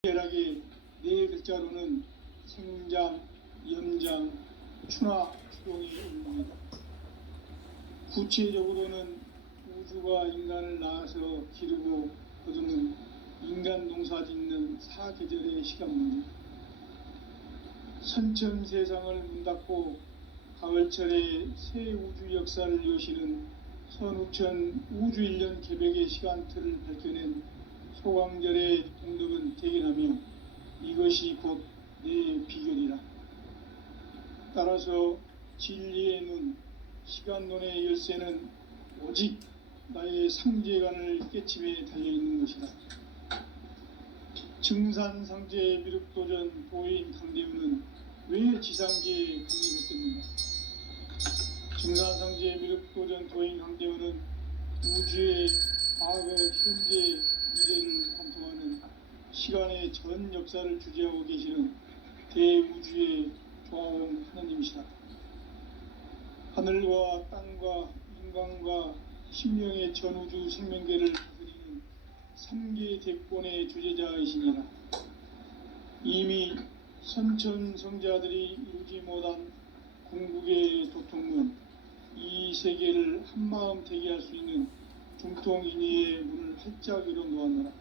간결하게 네 글자로는 생장, 연장, 추나 추동이 있습니다. 구체적으로는 우주가 인간을 낳아서 기르고 거두는 인간 농사 짓는 사계절의 시간 문제, 선천 세상을 문 닫고 가을철에 새 우주 역사를 여시는 선우천 우주일년 개백의 시간틀을 밝혀낸 소강절의 동력은 대견하며 이것이 곧 내 비결이라. 따라서 진리의 눈, 시간론의 열쇠는 오직 나의 상제관을 깨침에 달려있는 것이다. 증산상제 미륵도전 도인 강대우는 왜 지상계에 강림했겠는가? 증산상제 미륵도전 도인 강대우는 우주의 과거, 현재, 미래를 관통하는 시간의 전 역사를 주재하고 계시는 대우주의 조화원 하나님이시다. 하늘과 땅과 인간과 신명의 전우주 생명계를 다스리는 3계 대권의 주제자이시니라. 이미 선천성자들이 이루지 못한 궁극의 도통문, 이 세계를 한마음 되게 할 수 있는 중통인의의 문을 활짝 열어 놓았노라.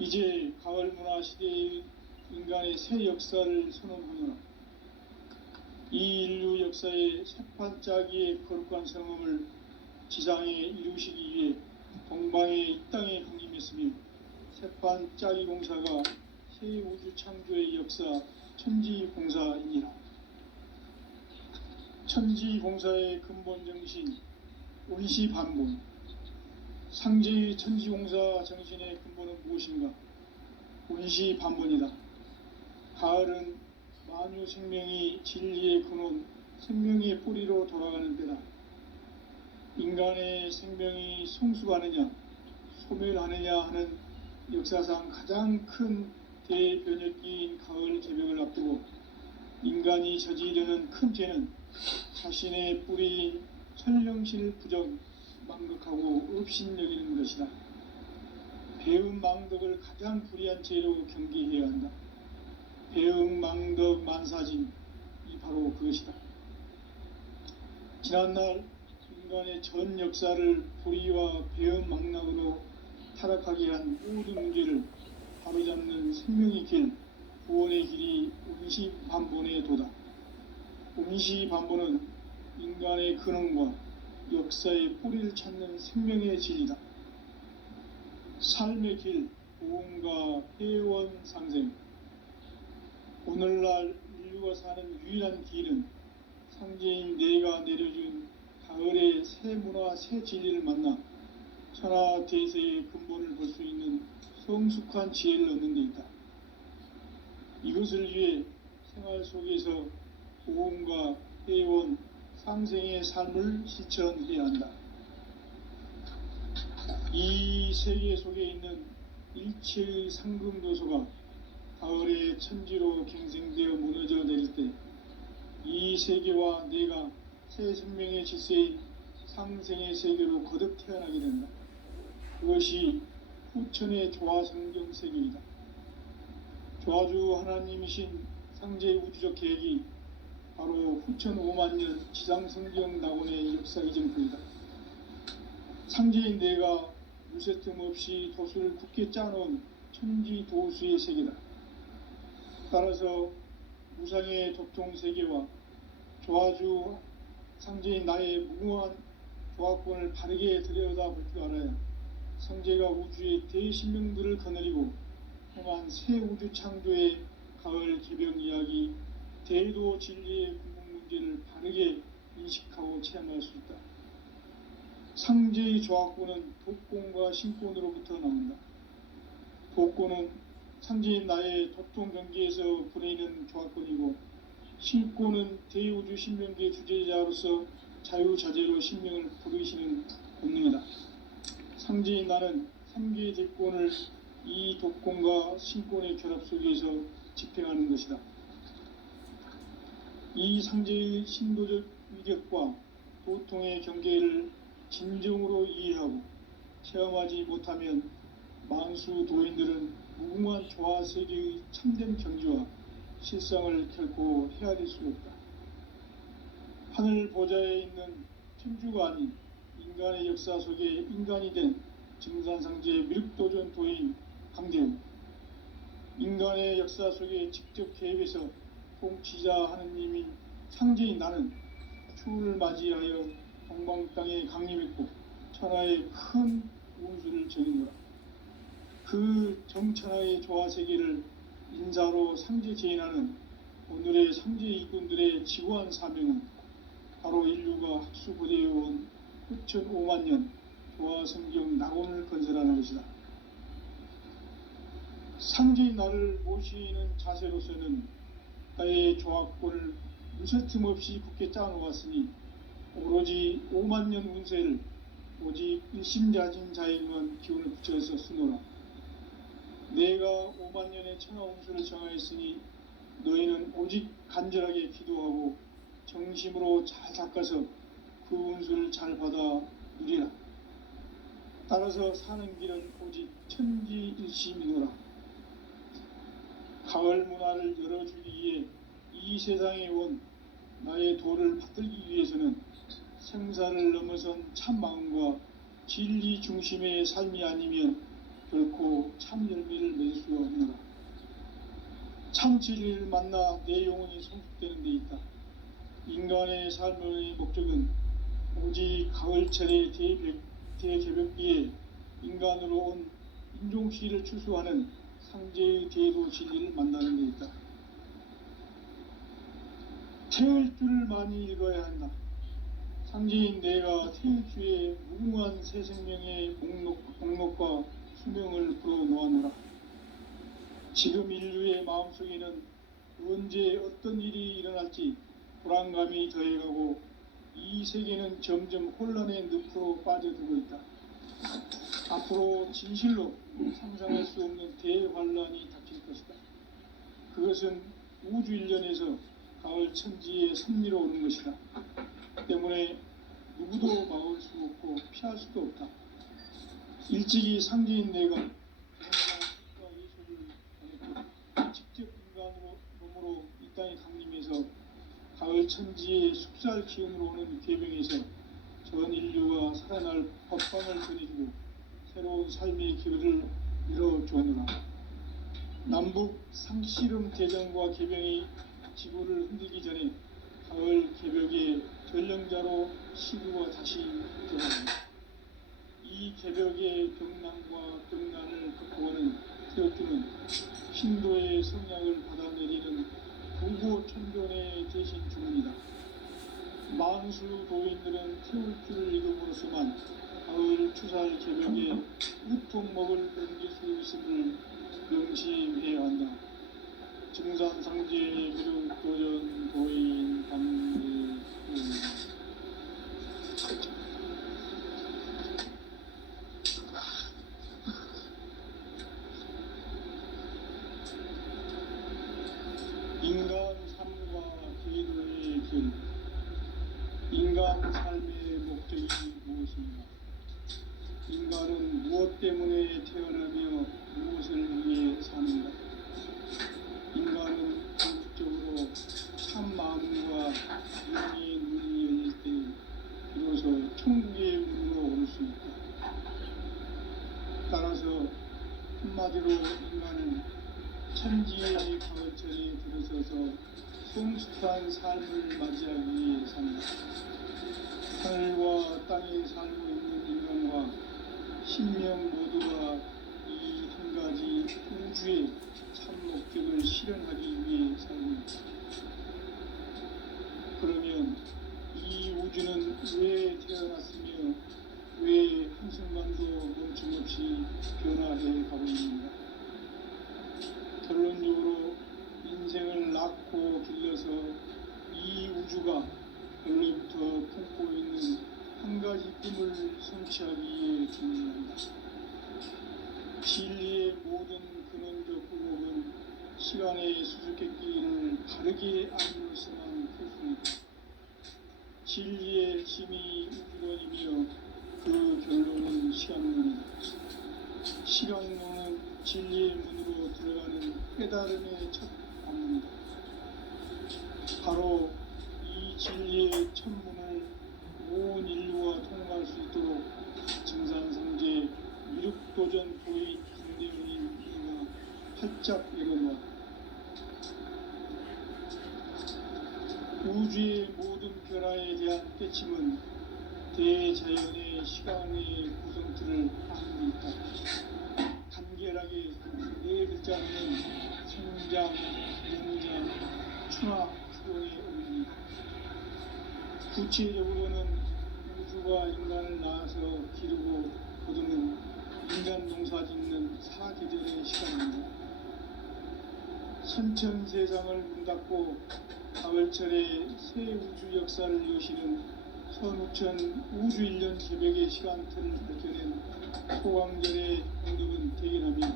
이제 가을 문화 시대의 인간의 새 역사를 선언하노라. 이 인류 역사의 새판짜기의 거룩한 성음을 지상에 이루시기 위해 동방의 이 땅에 강림했으며 새판짜기 공사가 새 우주 창조의 역사 천지공사이니라. 천지공사의 근본 정신 원시반본, 상제의 천지공사 정신의 근본은 무엇인가? 원시반본이다. 가을은 만유 생명이 진리의 근원, 생명의 뿌리로 돌아가는 때다. 인간의 생명이 성숙하느냐, 소멸하느냐 하는 역사상 가장 큰 대변혁기인 가을 개벽을 앞두고 인간이 저지르는 큰 죄는 자신의 뿌리인 천령신을 부정, 망극하고 업신여기는 것이다. 배음 망덕을 가장 불의한 죄로 경계해야 한다. 배음 망덕 만사진, 이 바로 그것이다. 지난날 인간의 전 역사를 불의와 배음 망락으로 타락하게 한 모든 문제를 바로잡는 생명의 길, 구원의 길이 원시반본의 도다. 원시반본은 인간의 근원과 역사의 뿌리를 찾는 생명의 진리다. 삶의 길, 보험과 회원 상생. 오늘날 인류가 사는 유일한 길은 상제인 내가 내려준 가을의 새 문화, 새 진리를 만나 천하 대세의 근본을 볼 수 있는 성숙한 지혜를 얻는 데 있다. 이것을 위해 생활 속에서 보험과 회원, 상생의 삶을 실천해야 한다. 이 세계 속에 있는 일체의 상금도소가 가을의 천지로 갱생되어 무너져 내릴 때 이 세계와 내가 새 생명의 질서인 상생의 세계로 거듭 태어나게 된다. 그것이 후천의 조화성경 세계이다. 조화주 하나님이신 상제의 우주적 계획이 바로 후천 5만년 지상성경 낙원의 역사 이전부이다. 상제인 내가 무쇠틈 없이 도수를 굳게 짜놓은 천지도수의 세계다. 따라서 무상의 도통세계와 조화주 상제인 나의 무궁한 조화권을 바르게 들여다볼 줄 알아야 상제가 우주의 대신명들을 거느리고 행한 새 우주 창조의 가을 개벽 이야기, 대도 진리의 궁극 문제를 바르게 인식하고 체험할 수 있다. 상제의 조화권은 독권과 신권으로부터 나온다. 독권은 상제인 나의 도통 경계에서 보내는 조화권이고, 신권은 대우주 신명계 주제자로서 자유자재로 신명을 부르시는 본능이다. 상제인 나는 3계 대권을 이 독권과 신권의 결합 속에서 집행하는 것이다. 이 상제의 신도적 위력과 도통의 경계를 진정으로 이해하고 체험하지 못하면 만수 도인들은 무궁한 조화 세계의 참된 경지와 실상을 결코 헤아릴 수 없다. 하늘 보좌에 있는 천주가 아닌 인간의 역사 속에 인간이 된 증산상제 미륵도전 도인 강대우, 인간의 역사 속에 직접 개입해서 통치자 하느님인 상제인 나는 추운을 맞이하여 동방 땅에 강림했고 천하의 큰 운수를 정했노라. 그 정천하의 조화세계를 인자로 상제 제인하는 오늘의 상제 이군들의 지구한 사명은 바로 인류가 학수고대해온 후천 5만 년 조화성경 낙원을 건설하는 것이다. 상제인 나를 모시는 자세로서는 나의 조화권을 무쇠틈 없이 굳게 짜놓았으니 오로지 5만 년 운세를 오직 일심자진 자에게만 기운을 붙여서 쓰노라. 내가 5만 년의 천하 운수를 정하였으니 너희는 오직 간절하게 기도하고 정심으로 잘 닦아서 그 운수를 잘 받아 누리라. 따라서 사는 길은 오직 천지일심이노라. 가을 문화를 열어주기 위해 이 세상에 온 나의 도를 받들기 위해서는 생사를 넘어선 참 마음과 진리 중심의 삶이 아니면 결코 참 열매를 맺을 수가 없노라. 참 진리를 만나 내 영혼이 성숙되는 데 있다. 인간의 삶의 목적은 오직 가을철의 대개벽비에 인간으로 온 인종시를 추수하는 상제의 대도 진리를 만나는 데 있다. 태을 줄을 많이 읽어야 한다. 상제인 내가 태을 주에 무궁한 새 생명의 목록과 수명을 불어놓아노라. 지금 인류의 마음속에는 언제 어떤 일이 일어날지 불안감이 더해가고 이 세계는 점점 혼란의 늪으로 빠져들고 있다. 앞으로 진실로 상상할 수 없는 대환란이 닥칠 것이다. 그것은 우주 일련에서 가을 천지의 섭리로 오는 것이다. 때문에 누구도 막을 수 없고 피할 수도 없다. 일찍이 상제인 내가 인간과 예수를 전했고 직접 인간으로 몸으로 이 땅에 강림해서 가을 천지의 숙살 기운으로 오는 계명에서 전 인류가 살아날 법방을 전해주고 새로운 삶의 길을 열어주었노라. 남북 상씨름 대전과 개병이 지구를 흔들기 전에 가을 개벽의 전령자로 시구가 다시 들어간다. 이 개벽의 병난과 병난을 극복하는 태어주는 신도의 성약을 받아내리는 부고천존의 대신 주문이다. 만수 도인들은 태울줄을 읽음으로써만 가을 추살 개벽에 우통먹을 넘길 수 있음을 명심해야 한다. 증산상제의 미륵도전 도인 강대우. 인간 삶과 제도의 길. 인간 삶의 목적이 무엇인가? 인간은 무엇 때문에 태어나며 무엇을 위해 사는가? 인간은 궁극적으로 참 마음과 영의 눈이 열릴 때 비로소 천국의 문으로 올 수 있다. 따라서 한마디로 인간은 천지의 가을철에 들어서서 성숙한 삶을 맞이하기 위해 산다. 하늘과 땅에 살고 있는 인간과 신명 모두가 이 한 가지 우주의 참 목적을 실현하기 위해 살고 있다. 그러면 이 우주는 왜 태어났으며 왜 한순간도 멈춤없이 변화해 가고 있는가? 결론적으로 인생을 낳고 길러서 이 우주가 원래부터 품고 있는 한 가지 꿈을 성취하기 위해 준비한다. 진리의 모든 근원적 의혹은 시간의 수수께끼를 바르게 알므로서만 풀 수 있다. 진리의 힘이 우주론이며 그 결론은 시간론이다. 시간론은 진리의 문으로 들어가는 깨달음의 첫 방문이다. 바로 이 진리의 천문을 온 인류가 통과할 수 있도록 증산성제 미륵도전 도의 강대원인 이가 활짝 열어놓았다. 우주의 모든 변화에 대한 깨침은 대자연의 시간의 구성틀을 안고 있다. 간결하게 네 글자는 성장, 연장, 충화, 추동의 의미입니다. 구체적으로는 우주가 인간을 낳아서 기르고 거두는 인간 농사 짓는 사계절의 시간입니다. 선천 세상을 문 닫고 가을철에 새 우주 역사를 여시는 선우천 우주일년 개벽의 시간틀을 밝혀낸 소강절의 공덕은 대견하며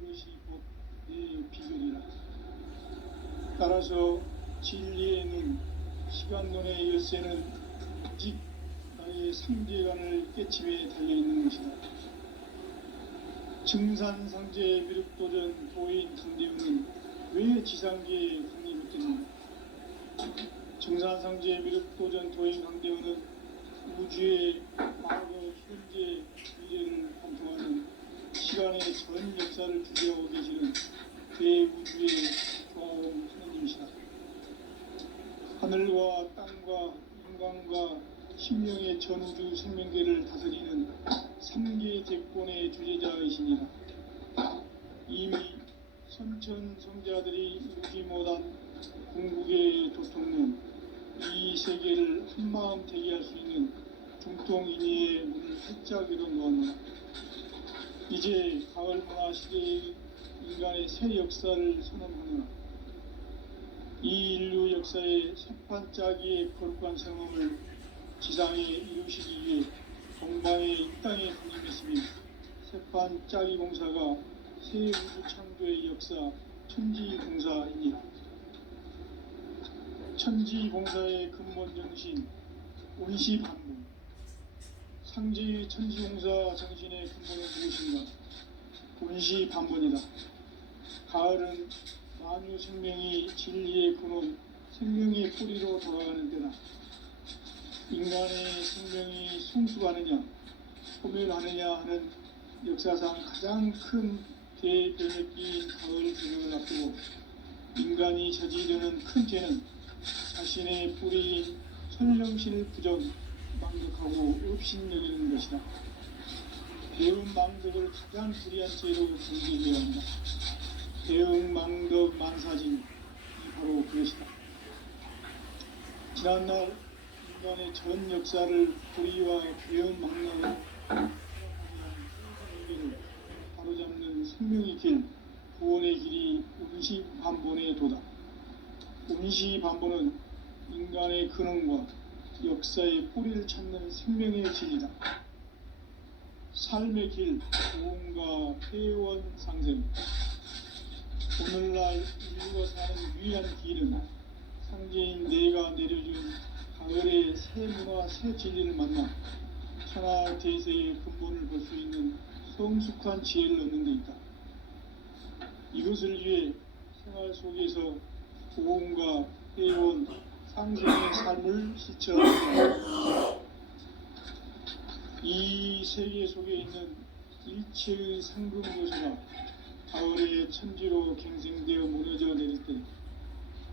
이것이 곧 내 비결이라. 따라서 진리의 눈, 시간론의 열쇠는 오직 나의 상제관을 깨침에 달려있는 것이다. 증산상제 미륵도전 도인 강대우는 왜 지상계에 강림했겠는가? 증산상제 미륵도전 도인 강대우는 우주의 과거, 현재, 미래를 관통하는 시간의 전 역사를 주재하고 계시는 대우주의 조아온 하나님이시다. 하늘과 땅과 인간과 신명의 전우주 생명계를 다스리는 3개 대권의 주제자이시니라. 이미 선천성자들이 이루지 못한 궁극의 도통론, 이 세계를 한마음 대기할 수 있는 중통인의의 문을 활짝 열어놓았노라. 이제 가을 문화 시대의 인간의 새 역사를 선언하노라. 이 인류 역사의 새판짜기의 거룩한 성험을 지상에 이루시기 위해 동방의 이 땅에 강림했으며 새판짜기 공사가 새 우주 창조의 역사 천지공사이니라. 천지공사의 근본 정신 온시반본. 상제의 천지공사 정신의 근본은 무엇인가? 온시반본이다. 가을은 만유 생명이 진리의 근원, 생명의 뿌리로 돌아가는 때다. 인간의 생명이 성숙하느냐, 소멸하느냐 하는 역사상 가장 큰 대변혁기인 가을 개벽을 앞두고 인간이 저지르는 큰 죄는 자신의 뿌리인 천령신을 부정, 망덕하고 업신여기는 것이다. 배운 망덕을 가장 불의한 죄로 경계해야 한다. 배응 망덕 만사진이 바로 그것이다. 지난날 인간의 전 역사를 불의와 배응 망덕을 바로잡는 생명의 길, 구원의 길이 온시반본의 도다. 온시반본은 인간의 근원과 역사의 뿌리를 찾는 생명의 길이다. 삶의 길, 고음과 회원 상생. 오늘날 인류가 사는 유일한 길은 상제인 내가 내려준 가을의 새 문화, 새 진리를 만나 천하 대세의 근본을 볼 수 있는 성숙한 지혜를 얻는 데 있다. 이것을 위해 생활 속에서 고음과 회원, 상생의 삶을 실천한다. 이 세계 속에 있는 일체의 상금 요소가 가을의 천지로 갱생되어 무너져 내릴 때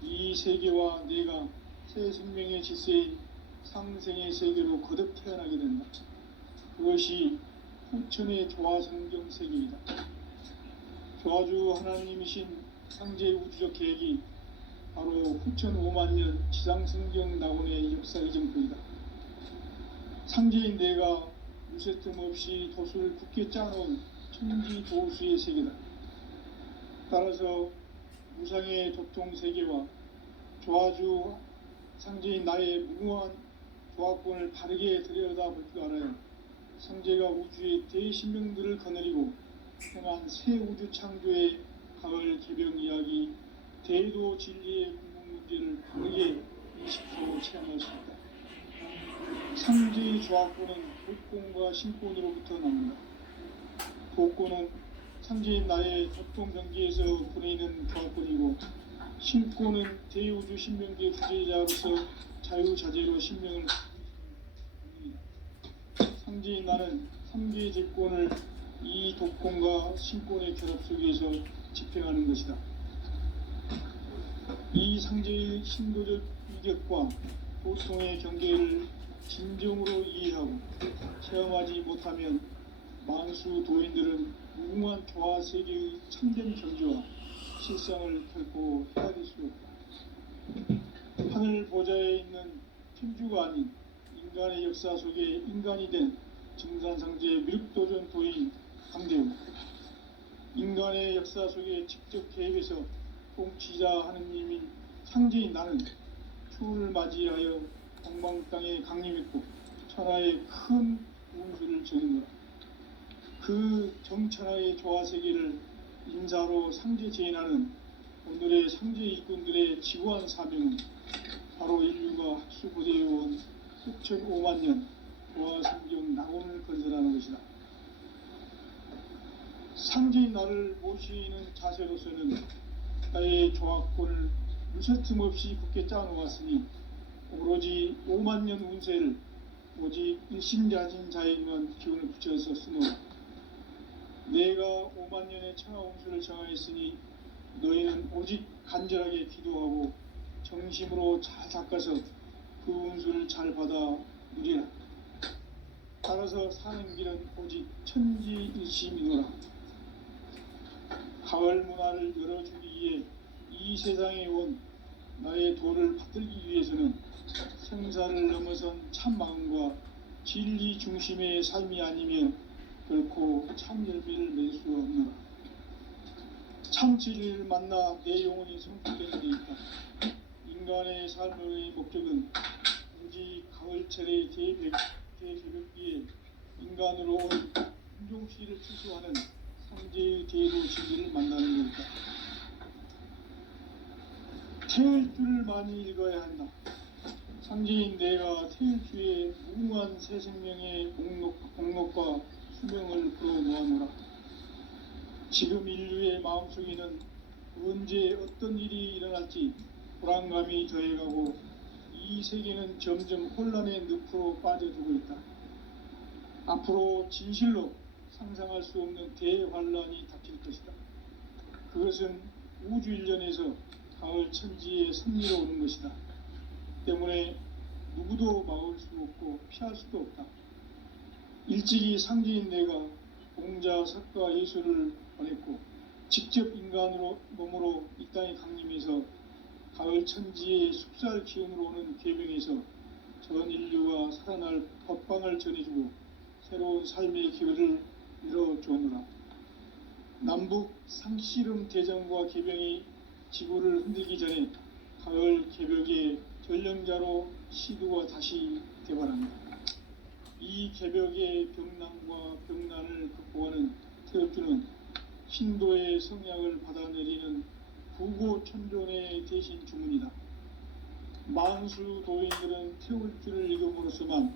이 세계와 내가 새 생명의 질서인 상생의 세계로 거듭 태어나게 된다. 그것이 후천의 조화성경 세계이다. 조화주 하나님이신 상제 우주적 계획이 바로 후천 5만년 지상성경 낙원의 역사의 정토이다. 상제인 내가 무쇠틈 없이 도수를 굳게 짜놓은 천지 도수의 세계다. 따라서 무상의 도통 세계와 조화주 상제인 나의 무궁한 조화권을 바르게 들여다볼 줄 알아야 상제가 우주의 대신명들을 거느리고 행한 새 우주 창조의 가을 개벽 이야기, 대도 진리의 궁극 문제를 바르게 인식하고 체험할 수 있다. 상제의 조화권은 도권과 신권으로부터 나온다. 도권은 상제인 나의 협동 경기에서 보내는 교환권이고 신권은 대우주 신명기의 주제자로서 자유자재로 신명을 합니다. 상제인 나는 3개의 제권을 이 독권과 신권의 결합 속에서 집행하는 것이다. 이 상제의 신도적 위격과 도통의 경계를 진정으로 이해하고 체험하지 못하면 만수 도인들은 무궁한 교화 세계의 참된 경지와 실상을 결코 헤아릴 수 없다. 하늘 보좌에 있는天주가 아닌 인간의 역사 속에 인간이 된 증산상제의 미륵도전 도인 강대우, 인간의 역사 속에 직접 개입해서 통치자 하느님인 상제인 나는 추운을 맞이하여 동방 땅에 강림했고 천하의 큰 운수를 전했노라. 그 정천하의 조화세계를 인사로 상제 제인하는 오늘의 상제 일꾼들의 지구한 사명은 바로 인류가 학수고대해온 수천 5만 년 조화성경 낙원을 건설하는 것이다. 상제인 나를 모시는 자세로서는 나의 조화권을 무서틈 없이 굳게 짜놓았으니 오로지 5만 년 운세를 오직 일심자진 자에게만 기운을 붙여서 쓰노라. 내가 5만 년의 천하 운수를 정하였으니 너희는 오직 간절하게 기도하고 정심으로 잘 닦아서 그 운수를 잘 받아 누리라. 따라서 사는 길은 오직 천지일심이노라. 가을 문화를 열어주기 위해 이 세상에 온 나의 도를 받들기 위해서는 생사를 넘어선 참 마음과 진리 중심의 삶이 아니면 결코 참 열매를 맺을 수 없노라. 참 진리를 만나 내 영혼이 성숙되는 데 있다. 인간의 삶의 목적은 오직 가을철의 대개벽기에 인간으로 온 인종씨를 추수하는 상제의 대로 진리를 만나는 것이다. 태일주를 많이 읽어야 한다. 상제인 내가 태일주의 무궁한 새 생명의 공록과 수명을 풀어놓아노라. 지금 인류의 마음속에는 언제 어떤 일이 일어날지 불안감이 더해가고 이 세계는 점점 혼란의 늪으로 빠져들고 있다. 앞으로 진실로 상상할 수 없는 대환란이 닥칠 것이다. 그것은 우주 일련에서 가을 천지의 섭리로 오는 것이다. 때문에 누구도 막을 수 없고 피할 수도 없다. 일찍이 상제인 내가 공자, 석가, 예수를 보냈고 직접 인간으로 몸으로 이 땅에 강림해서 가을 천지의 숲살 기운으로 오는 계병에서 전 인류가 살아날 법방을 전해주고 새로운 삶의 기회를 열어주오노라. 남북 상씨름 대전과 계병이 지구를 흔들기 전에 가을 개벽의 전령자로 시두가 다시 개발합니다. 이 개벽의 병난과 병난을 극복하는 태엽주는 신도의 성약을 받아내리는 부고천존의 대신 주문이다. 만수 도인들은 태울주를 읽음으로써만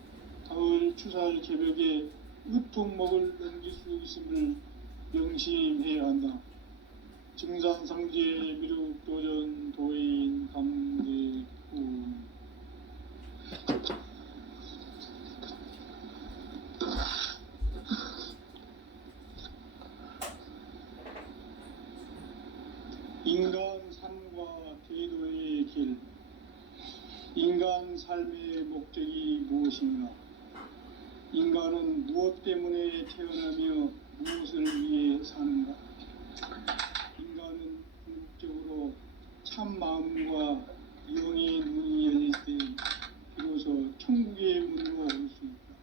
가을 추살 개벽에 으통목을 넘길 수 있음을 명심해야 한다. 증산상제 미륵도전 도인 강대우. 인간 삶과 제도의 길. 인간 삶의 목적이 무엇인가? 인간은 무엇 때문에 태어나며 무엇을 위해 사는가? 인간은 궁극적으로 참 마음과 영의 문이 열릴 때 비로소 천국의 문으로 올 수 있다.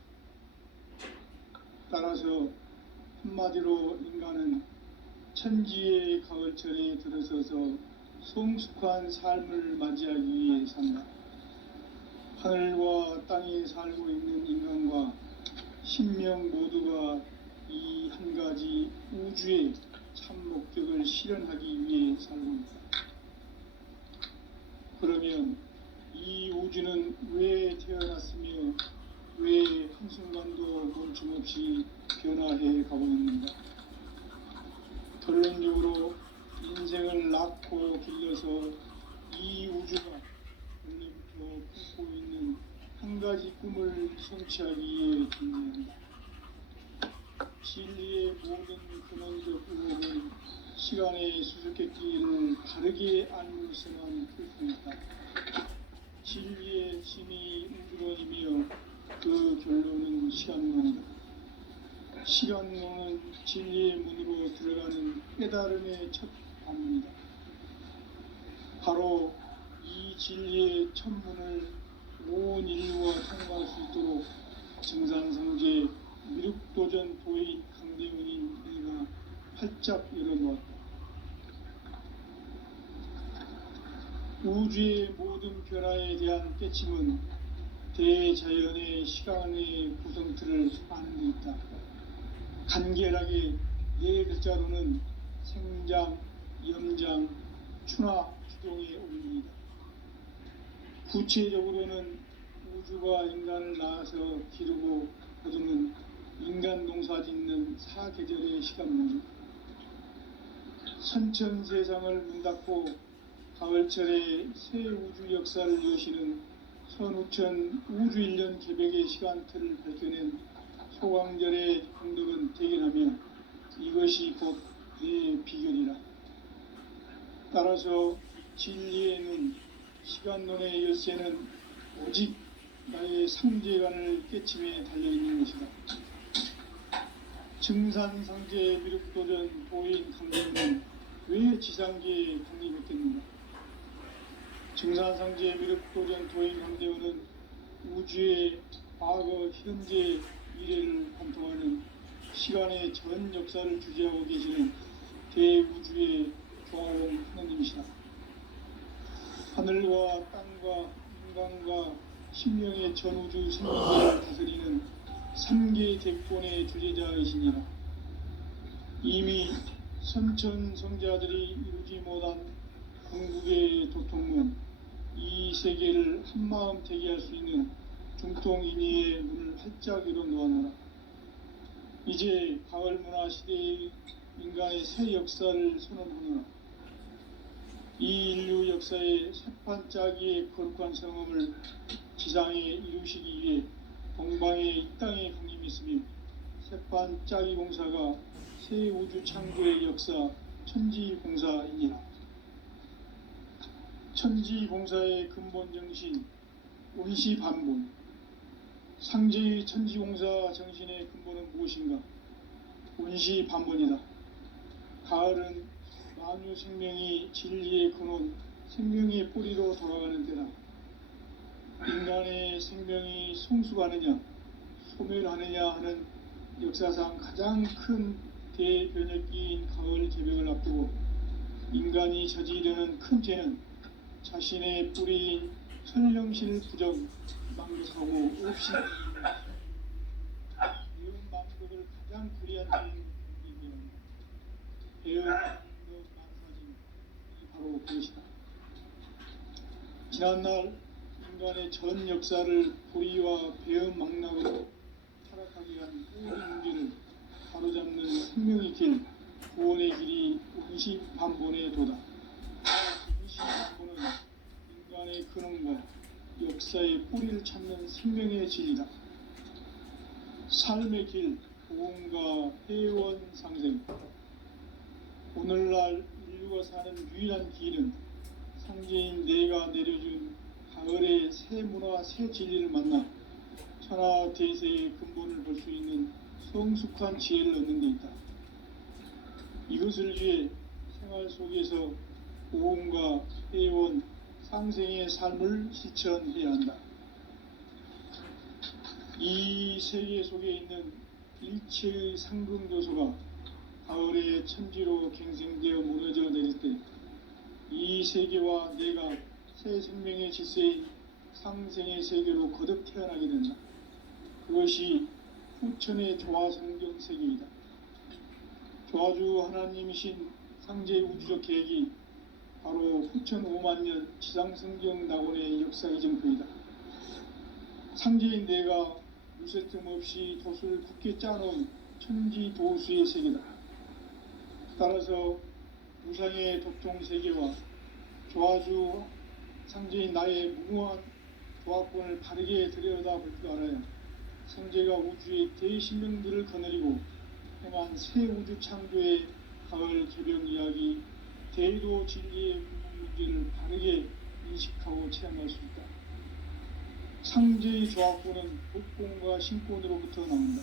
따라서 한마디로 인간은 천지의 가을철에 들어서서 성숙한 삶을 맞이하기 위해 산다. 하늘과 땅에 살고 있는 인간과 신명 모두가 이 한 가지 우주의 참 목적을 실현하기 위해 살고 있다. 그러면 이 우주는 왜 태어났으며 왜 한순간도 멈춤없이 변화해 가고 있는가? 결론적으로 인생을 낳고 길러서 이 우주가 원래부터 품고 있는 한 가지 꿈을 성취하기 위해 존재한다. 진리의 모든 근원적 의혹은 시간의 수수께끼를 바르게 알물서만 풀 수 있다. 진리의 진이 우주론이며 그 결론은 시간론이다. 시간론은 진리의 문으로 들어가는 깨달음의 첫 방문이다. 바로 이 진리의 첫 문을 온 인류가 통과할 수 있도록 증산성제 미륵도전 도인 강대문인 이가 활짝 열어놓았다. 우주의 모든 변화에 대한 깨침은 대자연의 시간의 구성틀을 아는 데 있다. 간결하게 네 글자로는 생장, 염장, 추나 주동의 원리이다. 구체적으로는 우주가 인간을 낳아서 기르고 거두는 인간 농사 짓는 사계절의 시간문이다. 선천 세상을 문닫고 가을철에 새 우주 역사를 여시는 선우천 우주 1년 개백의 시간틀을 밝혀낸 소강절의 공덕은 대견하며 이것이 곧 내 비결이라. 따라서 진리의 눈, 시간론의 열쇠는 오직 나의 상제관을 깨침에 달려있는 것이다. 증산상제 미륵도전 도인 강대문은 왜 지상계에 독립했겠는가? 증산상제 미륵도전 도인 강대문은 우주의 과거, 현재, 미래를 관통하는 시간의 전 역사를 주재하고 계시는 대우주의 조화로운 하나님이시다. 하늘과 땅과 인간과 신명의 전우주 생태계를 다스리는 3개 대권의 주재자이시니라. 이미 선천성자들이 이루지 못한 궁극의 도통문, 이 세계를 한마음 되게 할 수 있는 중통인의의 문을 활짝 열어놓아노라. 이제 가을 문화 시대의 인간의 새 역사를 선언하노라. 이 인류 역사의 새판짜기의 거룩한 성험을 지상에 이루시기 위해 동방에 이 땅에 강림했으며 새판짜기 공사가 새 우주 창조의 역사 천지공사이니라. 천지공사의 근본 정신 온시반본, 상제의 천지공사 정신의 근본은 무엇인가? 온시반본이다. 가을은 만유 생명이 진리의 근원, 생명의 뿌리로 돌아가는 때다. 인간의 생명이 성숙하느냐, 소멸하느냐 하는 역사상 가장 큰 대변혁기인 가을 개벽을 앞두고 인간이 저지르는 큰 죄는 자신의 뿌리인 설령실 부정, 망극하고 없이 배운 망극을 가장 불리한 죄인 배운 망극 망사진 바로 그것이다. 지난날 인간의 전 역사를 불의와 배은 망락으로 타락하게 한 모든 문제를 바로잡는 생명의 길, 구원의 길이 온시반본의 도다. 온시반본은 인간의 근원과 역사의 뿌리를 찾는 생명의 진리다. 삶의 길, 보험과 회원 상생. 오늘날 인류가 사는 유일한 길은 상제인 내가 내려준 가을의 새 문화, 새 진리를 만나 천하 대세의 근본을 볼 수 있는 성숙한 지혜를 얻는 데 있다. 이것을 위해 생활 속에서 보험과 회원, 상생의 삶을 실천해야 한다. 이 세계 속에 있는 일체의 상금 요소가 가을의 천지로 갱생되어 무너져 내릴 때 이 세계와 내가 새 생명의 질서인 상생의 세계로 거듭 태어나게 된다. 그것이 후천의 조화성경 세계이다. 조화주 하나님이신 상제 우주적 계획이 바로 후천 5만년 지상성경 낙원의 역사의 증거이다. 상제인 내가 무쇠 틈 없이 돛을 굳게 짜놓은 천지도수의 세계다. 따라서 우상의 도통 세계와 조화주 상제인 나의 무궁한 조합권을 바르게 들여다볼 줄 알아야 성제가 우주의 대신명들을 거느리고 행한 새 우주 창조의 가을 개벽 이야기, 대도 진리의 문제를 바르게 인식하고 체험할 수 있다. 상제의 조합권은 복권과 신권으로부터 나온다.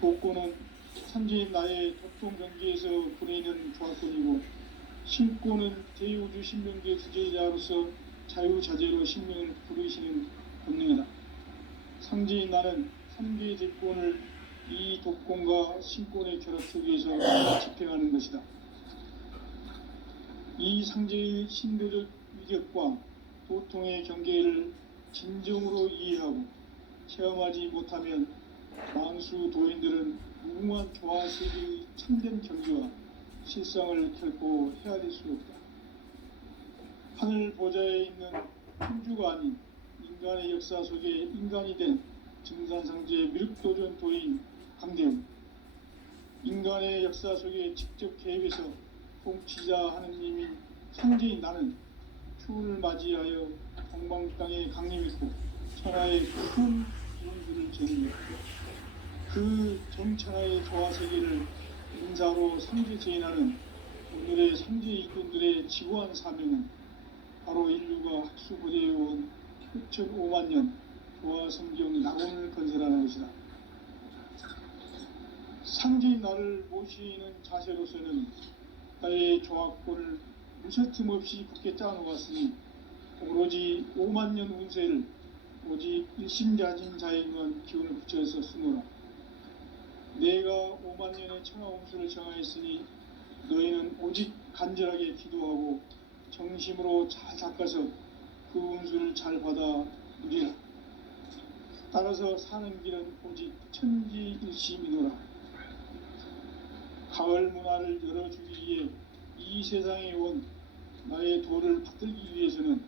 복권은 상제인 나의 도통 경계에서 보내는 조합권이고, 신권은 대우주 신명계 주제자로서 자유자재로 신명을 부르시는 본능이다. 상제인 나는 3개의 대권을 이 독권과 신권의 결합 속에서 집행하는 것이다. 이 상제의 신도적 위력과 도통의 경계를 진정으로 이해하고 체험하지 못하면 만수 도인들은 무궁한 조화 세계의 참된 경지와 실상을 결코 헤아릴 수 없다. 하늘 보좌에 있는 천주가 아닌 인간의 역사 속에 인간이 된 증산상제 미륵도전 도인 강대웅, 인간의 역사 속에 직접 개입해서 통치자 하느님인 상제인 나는 추운을 맞이하여 동방 땅에 강림했고 천하의 큰 기운들을 정리했고 그 정천하의 조화 세계를 인사로 상제 제인하는 오늘의 상제 일꾼들의 지구한 사명은 바로 인류가 학수고대해온 6,500만 년 조화 성경 낙원을 건설하는 것이다. 상제인 나를 모시는 자세로서는 나의 조합권을 무쇠틈 없이 굳게 짜놓았으니 오로지 5만 년 운세를 오직 일심자진 자에게만 기운을 붙여서 쓰노라. 내가 5만 년의 천하 운수를 정하였으니 너희는 오직 간절하게 기도하고 정심으로 잘 닦아서 그 운수를 잘 받아 누리라. 따라서 사는 길은 오직 천지일심이노라. 가을 문화를 열어주기 위해 이 세상에 온 나의 도를 받들기 위해서는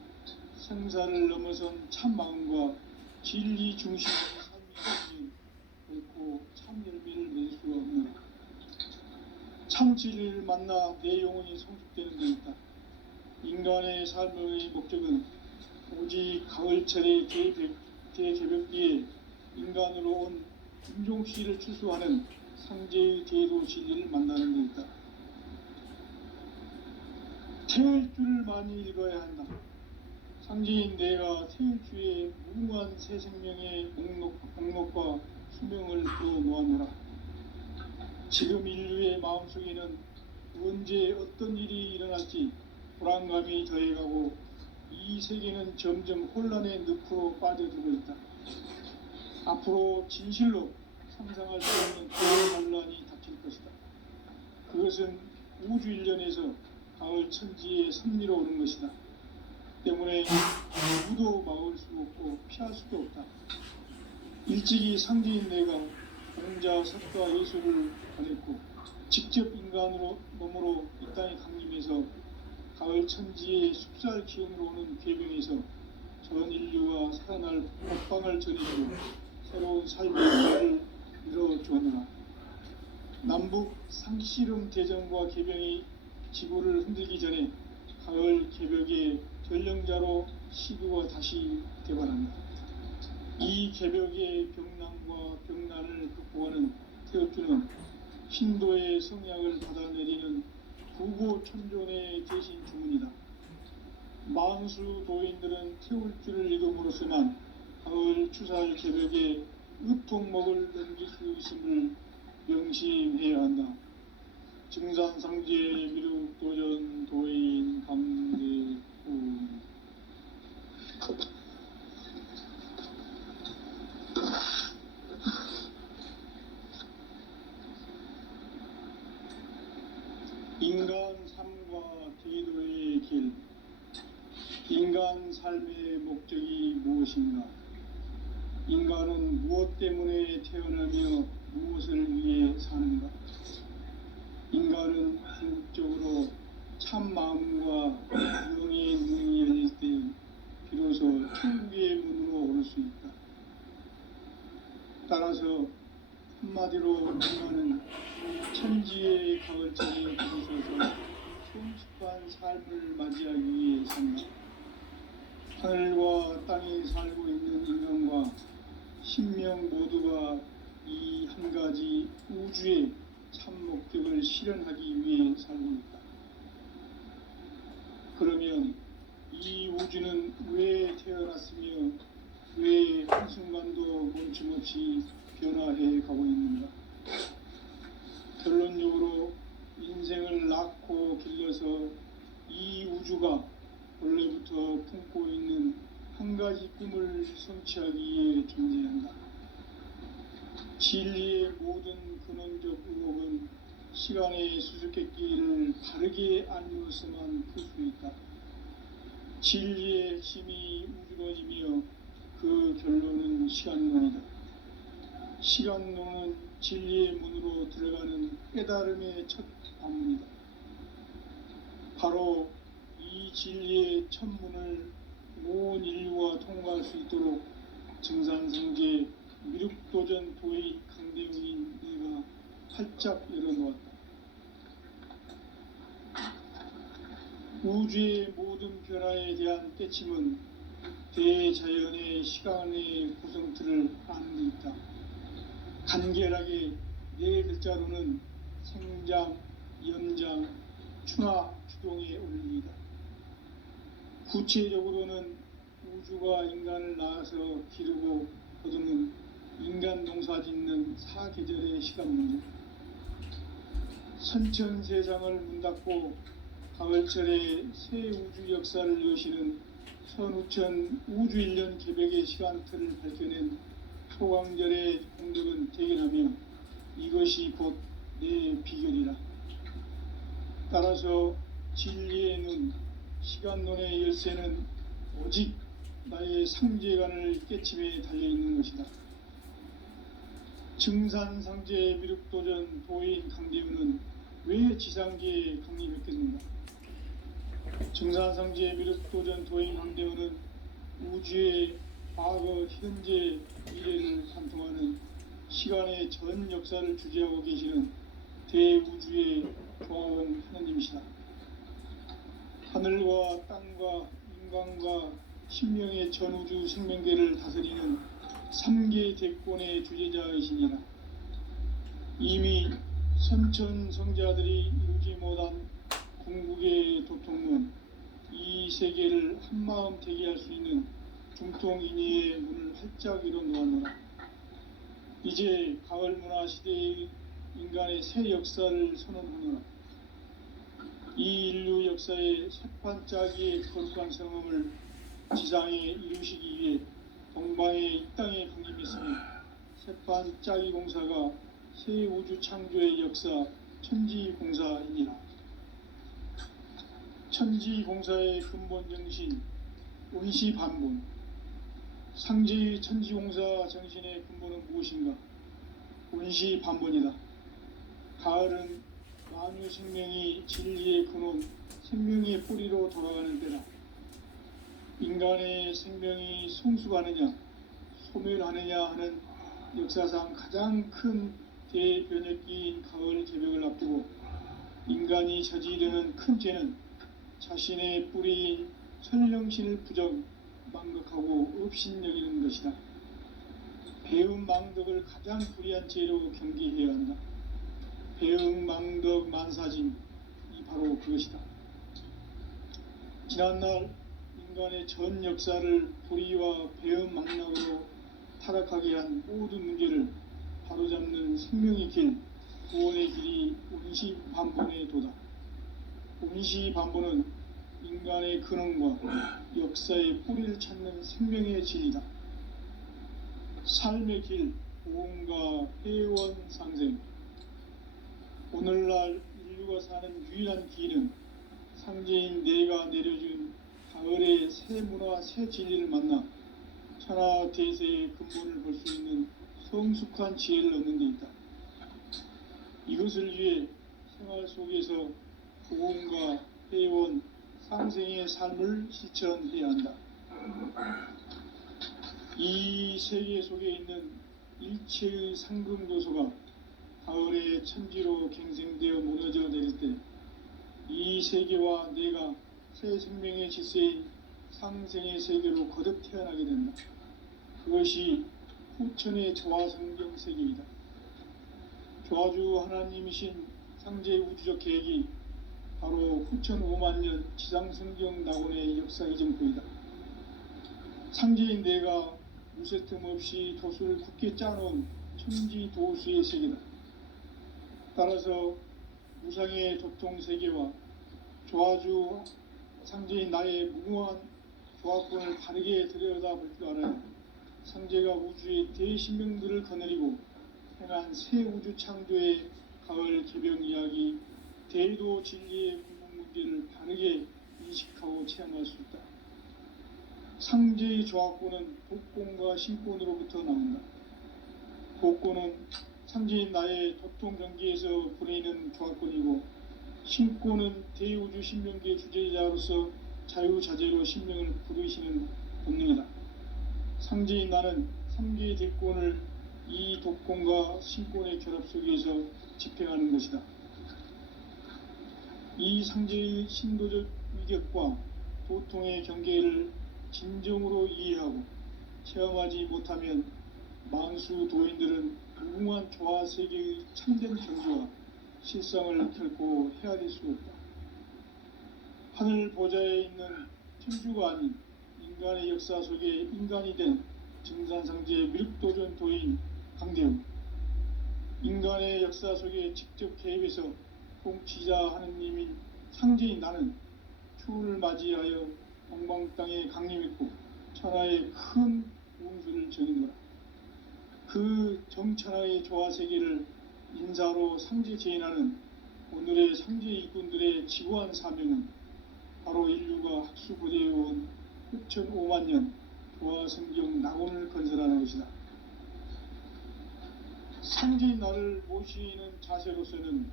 생사를 넘어선 참 마음과 진리 중심의 삶이 결코 참 열매를 맺을 수가 없노라. 참 진리를 만나 내 영혼이 성숙되는 데 있다. 인간의 삶의 목적은 오직 가을철의 대개벽기에 인간으로 온 김종씨를 출소하는 상제의 대도 진리를 만나는 데 있다. 태을 줄을 많이 읽어야 한다. 상제인 내가 태을주의 무궁한 새 생명의 목록과 수명을 풀어놓아노라. 지금 인류의 마음속에는 언제 어떤 일이 일어날지 불안감이 더해가고 이 세계는 점점 혼란의 늪으로 빠져들고 있다. 앞으로 진실로 상상할 수 없는 그런 혼란이 닥칠 것이다. 그것은 우주 일련에서 가을 천지의 섭리로 오는 것이다. 때문에 누구도 막을 수 없고 피할 수도 없다. 일찍이 상제인 내가 공자, 석가, 예수를 보냈고 직접 인간으로 몸으로 이 땅에 강림해서 가을 천지의 숲살 기운으로 오는 궤병에서 전 인류가 살아날 법방을 전해주고 새로운 삶의 길을 이뤄주었노라. 남북 상씨름 대전과 개병이 지구를 흔들기 전에 가을 개벽의 전령자로 시구가 다시 개발한다. 이 개벽의 병난과 병난을 극복하는 태엽주는 신도의 성약을 받아내리는 부고천존의 대신 주문이다. 만수 도인들은 태울주를 읽음으로써만 가을 추살 개벽의 으통목을 넘길 수 있음을 명심해야 한다. 증산상제 미륵도전 도인 감대우. 인간 삶과 기도의 길. 인간 삶의 목적이 무엇인가? 인간은 무엇 때문에 태어나며 무엇을 위해 사는가? 인간은 궁극적으로 참 마음과 영의 눈이 열릴 때 비로소 천국의 문으로 올 수 있다. 따라서 한마디로 인간은 천지의 가을자리에 부딪혀서 성숙한 삶을 맞이하기 위해 산다. 하늘과 땅에 살고 있는 인간과 신명 모두가 이 한 가지 우주의 참 목적을 실현하기 위해 살고 있다. 그러면 이 우주는 왜 태어났으며 왜 한순간도 멈춤없이 변화해 가고 있는가? 결론적으로 인생을 낳고 길러서 이 우주가 원래부터 품고 있는 한 가지 꿈을 성취하기 위해 존재한다. 진리의 모든 근원적 의혹은 시간의 수수께끼를 바르게 알므로서만 풀 수 있다. 진리의 핵심이 우주론이며 그 결론은 시간론이다. 시간론은 진리의 문으로 들어가는 깨달음의 첫 관문이다. 바로 이 진리의 첫 문을 온 인류가 통과할 수 있도록 증산성제 미륵도전 도의 강대웅인 내가 활짝 열어놓았다. 우주의 모든 변화에 대한 깨침은 대자연의 시간의 구성틀을 아는 데 있다. 간결하게 네 글자로는 생장, 연장, 충화, 추동의 원리이다. 구체적으로는 우주가 인간을 낳아서 기르고 거두는 인간 농사 짓는 사계절의 시간 문제, 선천 세상을 문 닫고 가을철에 새 우주 역사를 여시는 선우천 우주 1년 개백의 시간틀을 밝혀낸 소강절의 공덕은 대견하며 이것이 곧 내 비결이라. 따라서 진리의 눈, 시간론의 열쇠는 오직 나의 상제관을 깨침에 달려있는 것이다. 증산상제 미륵도전 도인 강대우는 왜 지상계에 강림했겠는가? 증산상제 미륵도전 도인 강대우는 우주의 과거, 현재, 미래를 관통하는 시간의 전 역사를 주재하고 계시는 대우주의 조화원 하느님이시다. 하늘과 땅과 인간과 신명의 전우주 생명계를 다스리는 3계 대권의 주제자이시니라. 이미 선천성자들이 이루지 못한 궁극의 도통문, 이 세계를 한마음 되게 할 수 있는 중통인의의 문을 활짝 열어놓았노라. 이제 가을 문화 시대의 인간의 새 역사를 선언하노라. 이 인류 역사의 새판짜기의 거룩한 성험을 지상에 이루시기 위해 동방의 이 땅에 강림했으며 새판짜기 공사가 새 우주 창조의 역사 천지공사이니라. 천지공사의 근본 정신 운시반본, 상제의 천지공사 정신의 근본은 무엇인가? 운시반본이다. 가을은 만유 생명이 진리의 근원, 생명의 뿌리로 돌아가는 때다. 인간의 생명이 성숙하느냐, 소멸하느냐 하는 역사상 가장 큰 대변혁기인 가을 개벽을 앞두고 인간이 저지르는 큰 죄는 자신의 뿌리인 천령신을 부정, 망각하고 업신여기는 것이다. 배음 망덕을 가장 불의한 죄로 경계해야 한다. 배음 망덕 만사짐이 바로 그것이다. 지난날 인간의 전 역사를 불의와 배음 망락으로 타락하게 한 모든 문제를 바로잡는 생명의 길, 구원의 길이 운시반본의 도다. 운시반본은 인간의 근원과 역사의 뿌리를 찾는 생명의 진리다. 삶의 길, 보험과 회원 상생. 오늘날 인류가 사는 유일한 길은 상제인 내가 내려준 가을의 새 문화, 새 진리를 만나 천하 대세의 근본을 볼 수 있는 성숙한 지혜를 얻는 데 있다. 이것을 위해 생활 속에서 보험과 회원, 상생의 삶을 실천해야 한다. 이 세계 속에 있는 일체의 상금도서가 가을의 천지로 갱생되어 무너져 내릴 때 이 세계와 내가 새 생명의 질서인 상생의 세계로 거듭 태어나게 된다. 그것이 후천의 저하성경 세계이다. 조화주 하나님이신 상제의 우주적 계획이 바로 후천 5만년 지상성경 낙원의 역사의 전부이다. 상제인 내가 무쇠 틈 없이 도수를 굳게 짜놓은 천지도수의 세계다. 따라서 무상의 도통세계와 조화주 상제인 나의 무궁한 조합권을 바르게 들여다볼 줄 알아야 상제가 우주의 대신명들을 거느리고 행한 새 우주 창조의 가을 개병 이야기, 대도 진리의 궁극 문제를 바르게 인식하고 체험할 수 있다. 상제의 조합권은 복권과 신권으로부터 나온다. 복권은 상제인 나의 도통 경계에서 부리는 조합권이고, 신권은 대우주 신명기의 주제자로서 자유자재로 신명을 부르시는 본능이다. 상제인 나는 3개의 대권을 이 독권과 신권의 결합 속에서 집행하는 것이다. 이 상제의 신도적 위격과 도통의 경계를 진정으로 이해하고 체험하지 못하면 만수 도인들은 무궁한 조화 세계의 참된 경지와 실상을 결코 헤아릴 수 없다. 하늘 보좌에 있는 천주가 아닌 인간의 역사 속에 인간이 된 증산상제의 미륵도전 도인 강대우, 인간의 역사 속에 직접 개입해서 통치자 하느님인 상제인 나는 추운을 맞이하여 동방 땅에 강림했고 천하의 큰 운수를 전했노라. 그 정천하의 조화세계를 인사로 상제 제인하는 오늘의 상제 일꾼들의 지구한 사명은 바로 인류가 학수고대해온 후천 5만년 조화성경 낙원을 건설하는 것이다. 상제인 나를 모시는 자세로서는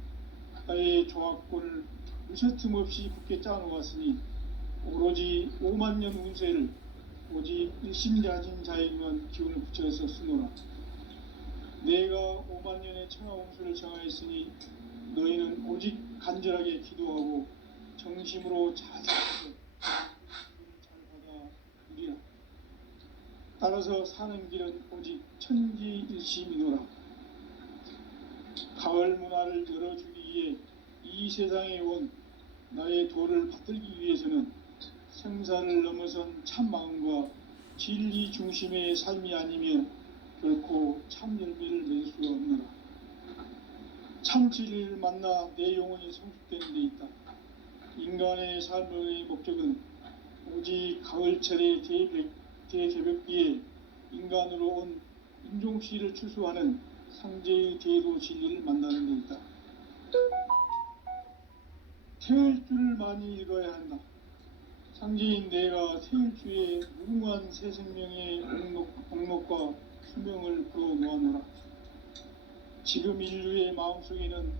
나의 조합권을 무쇠틈 없이 굳게 짜놓았으니 오로지 5만년 운세를 오직 일심가진 자에게만 기운을 붙여서 쓰노라. 내가 5만년의 천하운수를 정하였으니 너희는 오직 간절하게 기도하고 정심으로 자세해서 잘 받아 누리라. 따라서 사는 길은 오직 천지일심이노라. 가을 문화를 열어주기 위해 이 세상에 온 나의 도를 받들기 위해서는 생사를 넘어선 참 마음과 진리 중심의 삶이 아니면 결코 참 열매를 맺을 수가 없노라. 참 진리를 만나 내 영혼이 성숙되는 데 있다. 인간의 삶의 목적은 오직 가을철의 대개벽기에 인간으로 온 인종시를 추수하는 상제의 대도 진리를 만나는 데 있다. 태일주를 많이 읽어야 한다. 상제인 내가 태일주의 무궁한 새 생명의 옥록과 수명을 불어놓아노라. 지금 인류의 마음속에는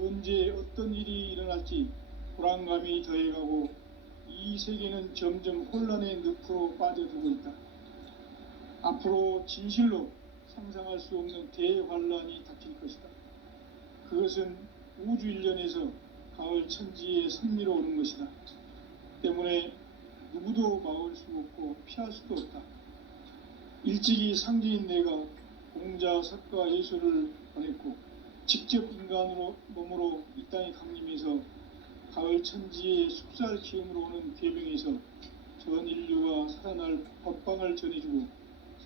언제 어떤 일이 일어날지 불안감이 더해가고 이 세계는 점점 혼란의 늪으로 빠져들고 있다. 앞으로 진실로 상상할 수 없는 대환란이 닥칠 것이다. 그것은 우주 일련에서 가을 천지의 섭리로 오는 것이다. 때문에 누구도 막을 수 없고 피할 수도 없다. 일찍이 상제인 내가 공자, 석가, 예수를 보냈고 직접 인간으로 몸으로 이 땅에 강림해서 가을 천지의 숲살 기음으로 오는 괴병에서 전 인류가 살아날 법방을 전해주고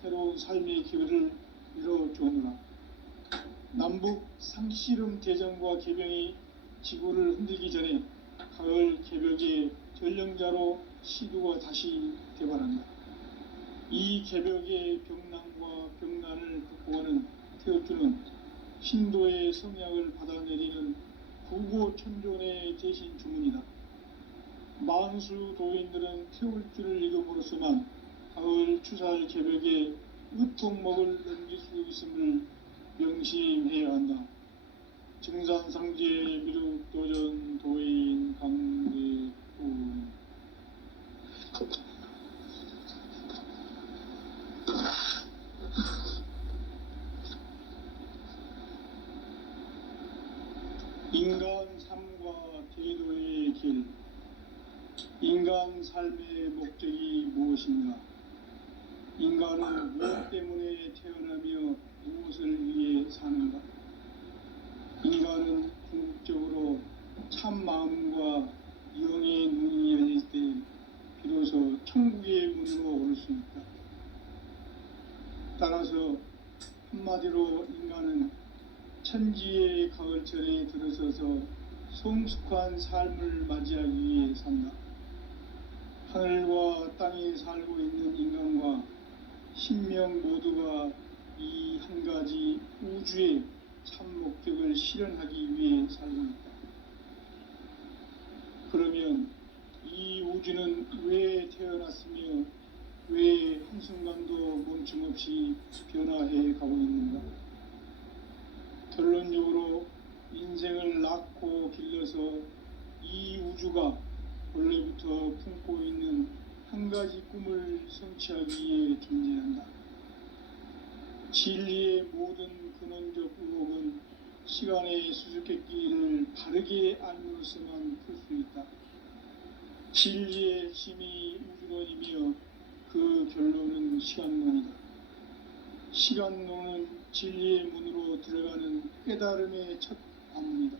새로운 삶의 기회를 이뤄주오노라. 남북 상씨름 대전과 개병이 지구를 흔들기 전에 가을 개벽의 전령자로 시두가 다시 대발한다. 이 개벽의 병난과 병난을 극복하는 태엽주는 신도의 성약을 받아내리는 구고천존의 대신 주문이다. 만수 도인들은 태울주를 읽음으로써만 가을 추살 개벽의 으통목을 넘길 수 있음을 명심해야 한다. 증산상제 미륵도전 도인 강대우. 인간 삶의 목적이 무엇인가? 인간은 무엇 때문에 태어나며 무엇을 위해 사는가? 인간은 궁극적으로 참 마음과 영의 눈이 열릴 때 비로소 천국의 문으로 오를 수 있다. 따라서 한마디로 인간은 천지의 가을철에 들어서서 성숙한 삶을 맞이하기 위해 산다. 하늘과 땅에 살고 있는 인간과 신명 모두가 이 한 가지 우주의 참 목적을 실현하기 위해 살고 있다. 그러면 이 우주는 왜 태어났으며 왜 한순간도 멈춤없이 변화해 가고 있는가? 결론적으로 인생을 낳고 길러서 이 우주가 원래부터 품고 있는 한 가지 꿈을 성취하기 위해 존재한다. 진리의 모든 근원적 의혹은 시간의 수수께끼를 바르게 알므로서만 풀 수 있다. 진리의 핵심이 우주론이며 그 결론은 시간론이다. 시간론은 진리의 문으로 들어가는 깨달음의 첫 관문이다.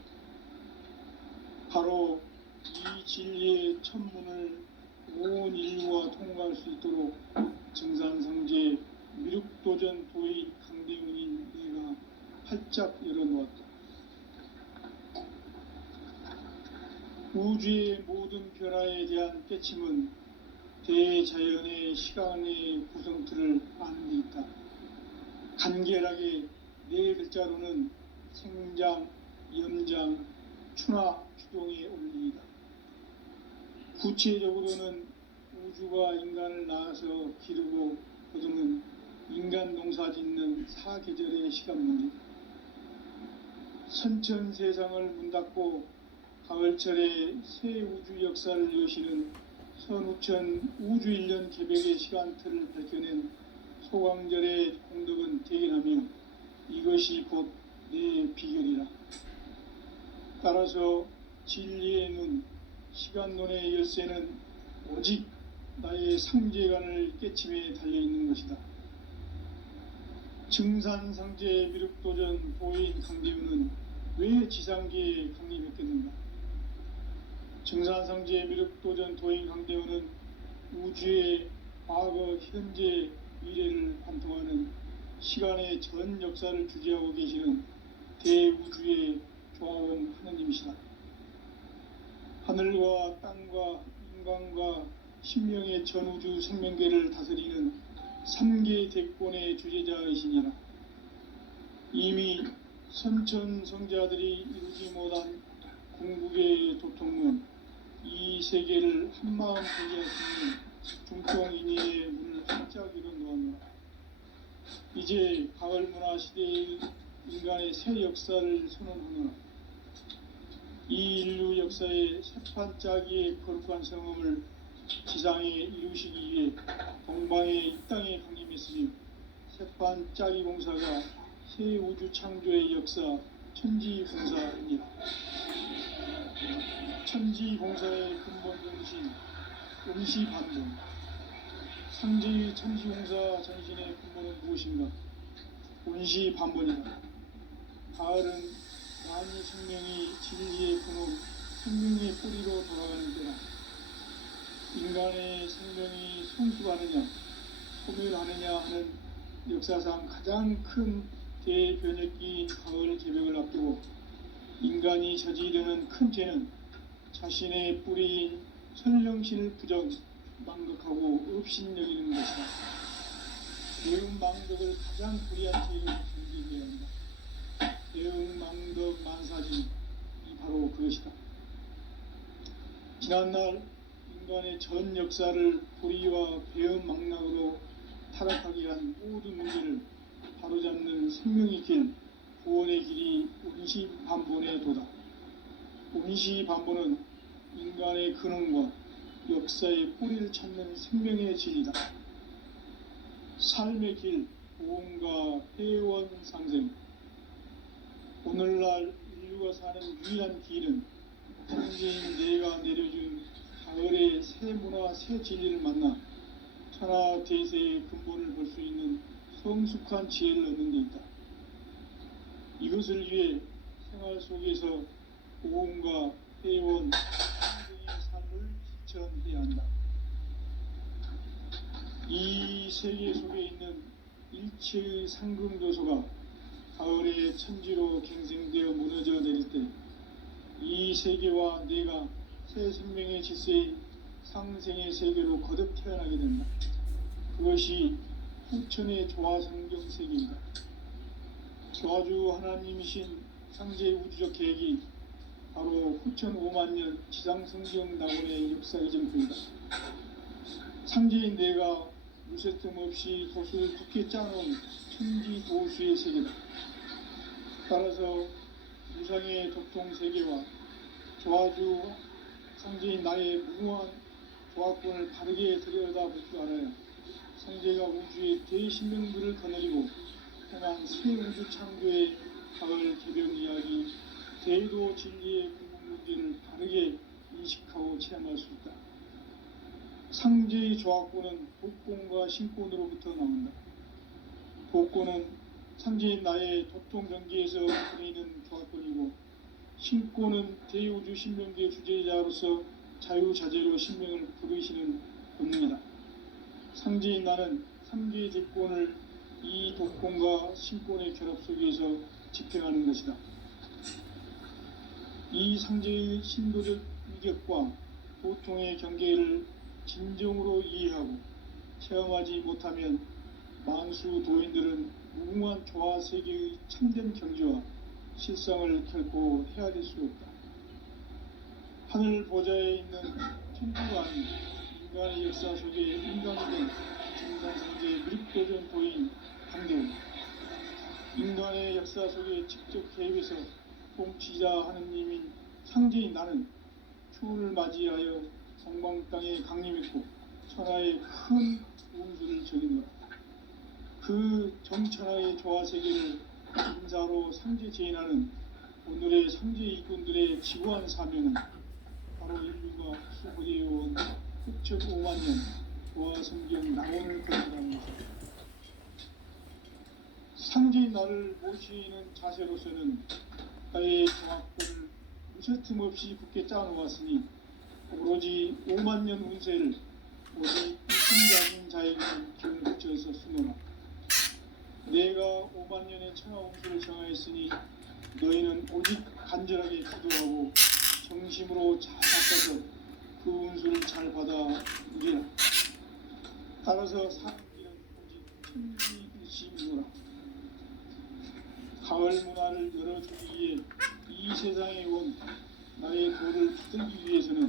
바로 이 진리의 첫 문을 온 인류가 통과할 수 있도록 증산성제 미륵도전 도인 강대훈인 내가 활짝 열어놓았다. 우주의 모든 변화에 대한 깨침은 대자연의 시간의 구성틀을 아는 데 있다. 간결하게 네 글자로는 생장, 염장, 추나 추동의 원리이다. 구체적으로는 우주가 인간을 낳아서 기르고 거두는 인간 농사 짓는 사계절의 시간 문제다. 선천 세상을 문 닫고 가을철에 새 우주 역사를 여시는 선우천 우주 1년 개백의 시간틀을 밝혀낸 소강절의 공덕은 대견하며 이것이 곧 내 비결이라. 따라서 진리의 눈, 시간론의 열쇠는 오직 나의 상제관을 깨침에 달려있는 것이다. 증산상제 미륵도전 도인 강대훈은 왜 지상계에 강림했겠는가? 증산상제 미륵도전 도인 강대훈은 우주의 과거, 현재, 미래를 관통하는 시간의 전 역사를 주재하고 계시는 대우주의 조화원 하느님이시다. 하늘과 땅과 인간과 신명의 전우주 생명계를 다스리는 3계 대권의 주제자이시니라. 이미 선천성자들이 이루지 못한 궁극의 도통문, 이 세계를 한마음 되게 할 수 있는 중통인의의 문을 활짝 열어놓았노라. 이제 가을문화 시대의 인간의 새 역사를 선언하노라. 이 인류 역사의 새판짜기의 거룩한 성험을 지상에 이루시기 위해 동방의 이 땅에 강림했으며 새판짜기 공사가 새 우주 창조의 역사 천지공사입니다. 천지공사의 근본 정신 음시반동. 상제의 천지공사 전신의 근본은 무엇인가? 운시반본이다. 가을은 만유 생명이 진리의 근원, 생명의 뿌리로 돌아가는 때다. 인간의 생명이 성숙하느냐, 소멸하느냐 하는 역사상 가장 큰 대변혁기인 가을 개벽을 앞두고 인간이 저지르는 큰 죄는 자신의 뿌리인 선령신을 부정, 망극하고 업신여기는 것이다. 대응망덕을 가장 불의한 죄로 정죄해야 한다. 대응망덕 만사진이 바로 그것이다. 지난날 인간의 전 역사를 불의와 배은망락으로 타락하게 한 모든 문제를 바로잡는 생명의 길, 구원의 길이 운시반본의 도다. 운시반본은 인간의 근원과 역사의 뿌리를 찾는 생명의 진리다. 삶의 길, 보험과 회원상생. 오늘날 인류가 사는 유일한 길은 천지인 내가 내려준 가을의 새 문화 새 진리를 만나 천하 대세의 근본을 볼 수 있는 성숙한 지혜를 얻는 데 있다. 이것을 위해 생활 속에서 보험과 회원, 평생의 삶을 실천해야 한다. 이 세계 속에 있는 일체의 상금도서가 가을의 천지로 갱생되어 무너져 내릴 때 이 세계와 내가 새 생명의 질서의 상생의 세계로 거듭 태어나게 된다. 그것이 후천의 조화성경 세계이다. 조화주 하나님이신 상제의 우주적 계획이 바로 후천 5만 년 지상성경 낙원의 역사의 전부이다. 상제인 내가 무쇠 틈 없이 돛을 굳게 짜놓은 천지 도수의 세계다. 따라서 무상의 도통 세계와 조화주 상제인 나의 무궁한 조화권을 바르게 들여다볼 줄 알아야 상제가 우주의 대신명들을 거느리고 행한 새 우주 창조의 가을 개변 이야기, 대도 진리의 궁극 문제를 바르게 인식하고 체험할 수 있다. 상제의 조화권은 독권과 신권으로부터 나온다. 독권은 상제인 나의 도통 경계에서 보이는 조화권이고, 신권은 대우주 신명계의 주제자로서 자유자재로 신명을 부르시는 본능이다. 상제인 나는 3개의 대권을 이 독권과 신권의 결합 속에서 집행하는 것이다. 이 상제의 신도적 위격과 도통의 경계를 진정으로 이해하고 체험하지 못하면 만수 도인들은 무궁한 조화 세계의 참된 경지와 실상을 결코 헤아릴 수 없다. 하늘 보좌에 있는 천주가 아닌 인간의 역사 속에 인간이 된 정상상제의 미륵도전 도인 강대우, 인간의 역사 속에 직접 개입해서 통치자 하느님인 상제인 나는 추운을 맞이하여 동방 땅에 강림했고 천하의 큰 운수를 적이노라. 그 정천하의 조화 세계를 인사로 상제 제인하는 오늘의 상제 일꾼들의 지구한 사명은 바로 인류가 수호해온 흑천 5만 년 조화 성경 낙원을 건설하는 것입니다. 상제인 나를 모시는 자세로서는 나의 조화권을 무쇠틈 없이 굳게 짜놓았으니 오로지 5만 년 운세를 오직 이승자인 자에게만 기운 붙여서 쓰노라. 내가 5만 년의 천하 운수를 정하였으니 너희는 오직 간절하게 기도하고 정심으로 잘 닦아서 그 운수를 잘 받아 누리라. 따라서 사는 길은 오직 천지일심이노라. 가을 문화를 열어주기 위해 이 세상에 온 나의 도를 받들기 위해서는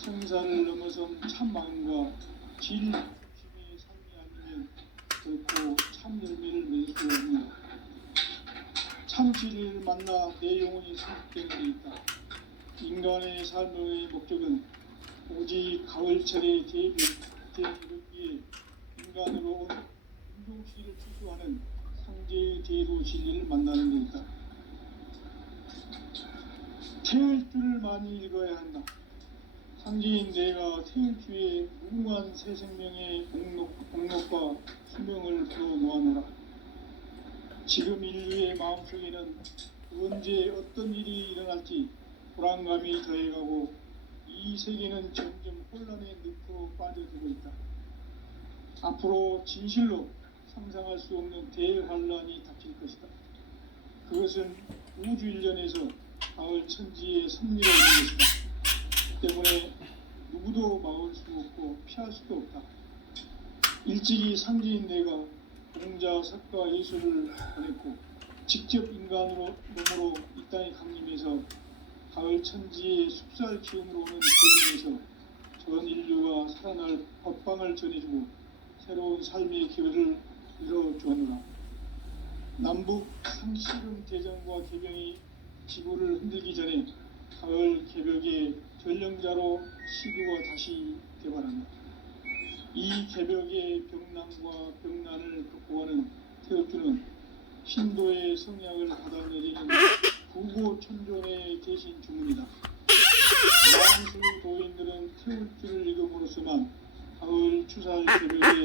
성사를 넘어선 참 마음과 질 중심의 삶이 아니면 결코 참 열매를 맺을 수 없습니다. 참 진리를 만나 내 영혼이 성숙되는 데 있다. 인간의 삶의 목적은 오직 가을철의 대변을 위해 인간으로 온 운동시를 추수하는 상제의 대도 진리를 만나는 데 있다. 태을 줄을 많이 읽어야 한다. 상제인 내가 태을주의 무궁한 새 생명의 공력과 수명을 불어놓아노라. 지금 인류의 마음속에는 언제 어떤 일이 일어날지 불안감이 더해가고 이 세계는 점점 혼란의 늪으로 빠져들고 있다. 앞으로 진실로 상상할 수 없는 대환란이 닥칠 것이다. 그것은 우주 일련에서 가을 천지의 섭리로 오는 것이다. 때문에 누구도 막을 수 없고 피할 수도 없다. 일찍이 상제인 내가 공자, 석가, 예수를 보냈고 직접 인간으로 몸으로 이 땅에 강림해서 가을 천지의 숲살 기운으로 오는 계기에서 전 인류가 살아날 법방을 전해주고 새로운 삶의 기회를 이뤄주었노라. 남북 상씨름 대전과 개병이 지구를 흔들기 전에 가을 개벽의 전령자로 시구가 다시 개발한다. 이 개벽의 병난과 병난을 극복하는 태엽주는 신도의 성향을 받아들이는 구고 천존의 대신 주문이다. 만수 도인들은 태울 줄을 잃어버렸지만 가을 추살 새벽에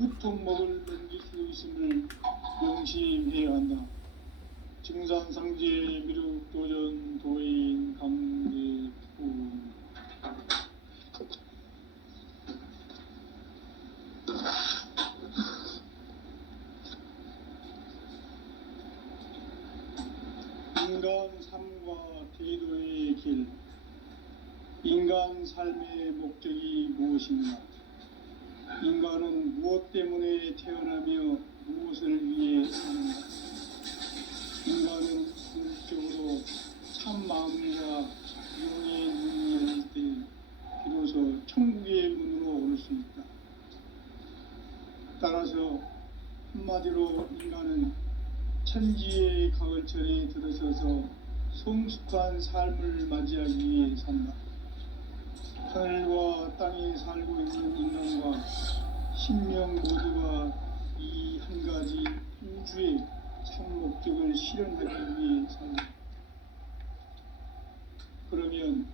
으통먹을 넘길 수 있음을 명심해야 한다. 증산상제 미륵도전 도인 강제부. 인간 삶과 대도의 길. 인간 삶의 목적이 무엇인가? 인간은 무엇 때문에 태어나며 무엇을 위해 사는가? 인간은 궁극적으로 참 마음과 용의 눈이 열릴 때 비로소 천국의 문으로 오를 수 있다. 따라서 한마디로 인간은 천지의 가을철에 들어서서 성숙한 삶을 맞이하기 위해 산다. 하늘과 땅에 살고 있는 인간과 신명 모두가 이 한 가지 우주의 참 목적을 실현하기 위해 산다. 그러면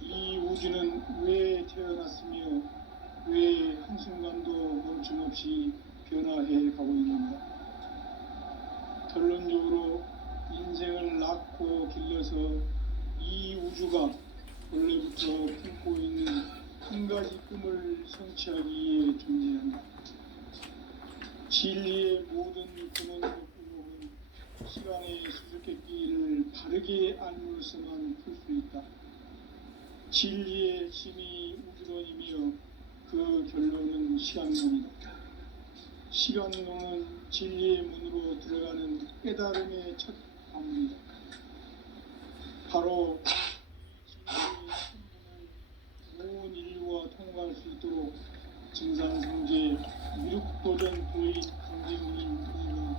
이 우주는 왜 태어났으며 왜 한순간도 멈춤없이 변화해 가고 있는가? 결론적으로 인생을 낳고 길러서 이 우주가 원래부터 품고 있는 한 가지 꿈을 성취하기 위해 존재한다. 진리의 모든 근원적 의혹은 시간의 수수께끼를 바르게 알므로서만 풀 수 있다. 진리의 힘이 우주론이며 그 결론은 시간론이다. 시간론은 진리의 문으로 들어가는 깨달음의 첫 방문이다. 바로 온 인류가 통과할 수 있도록 증산상제 미륵도전 도인 강제군인 우리가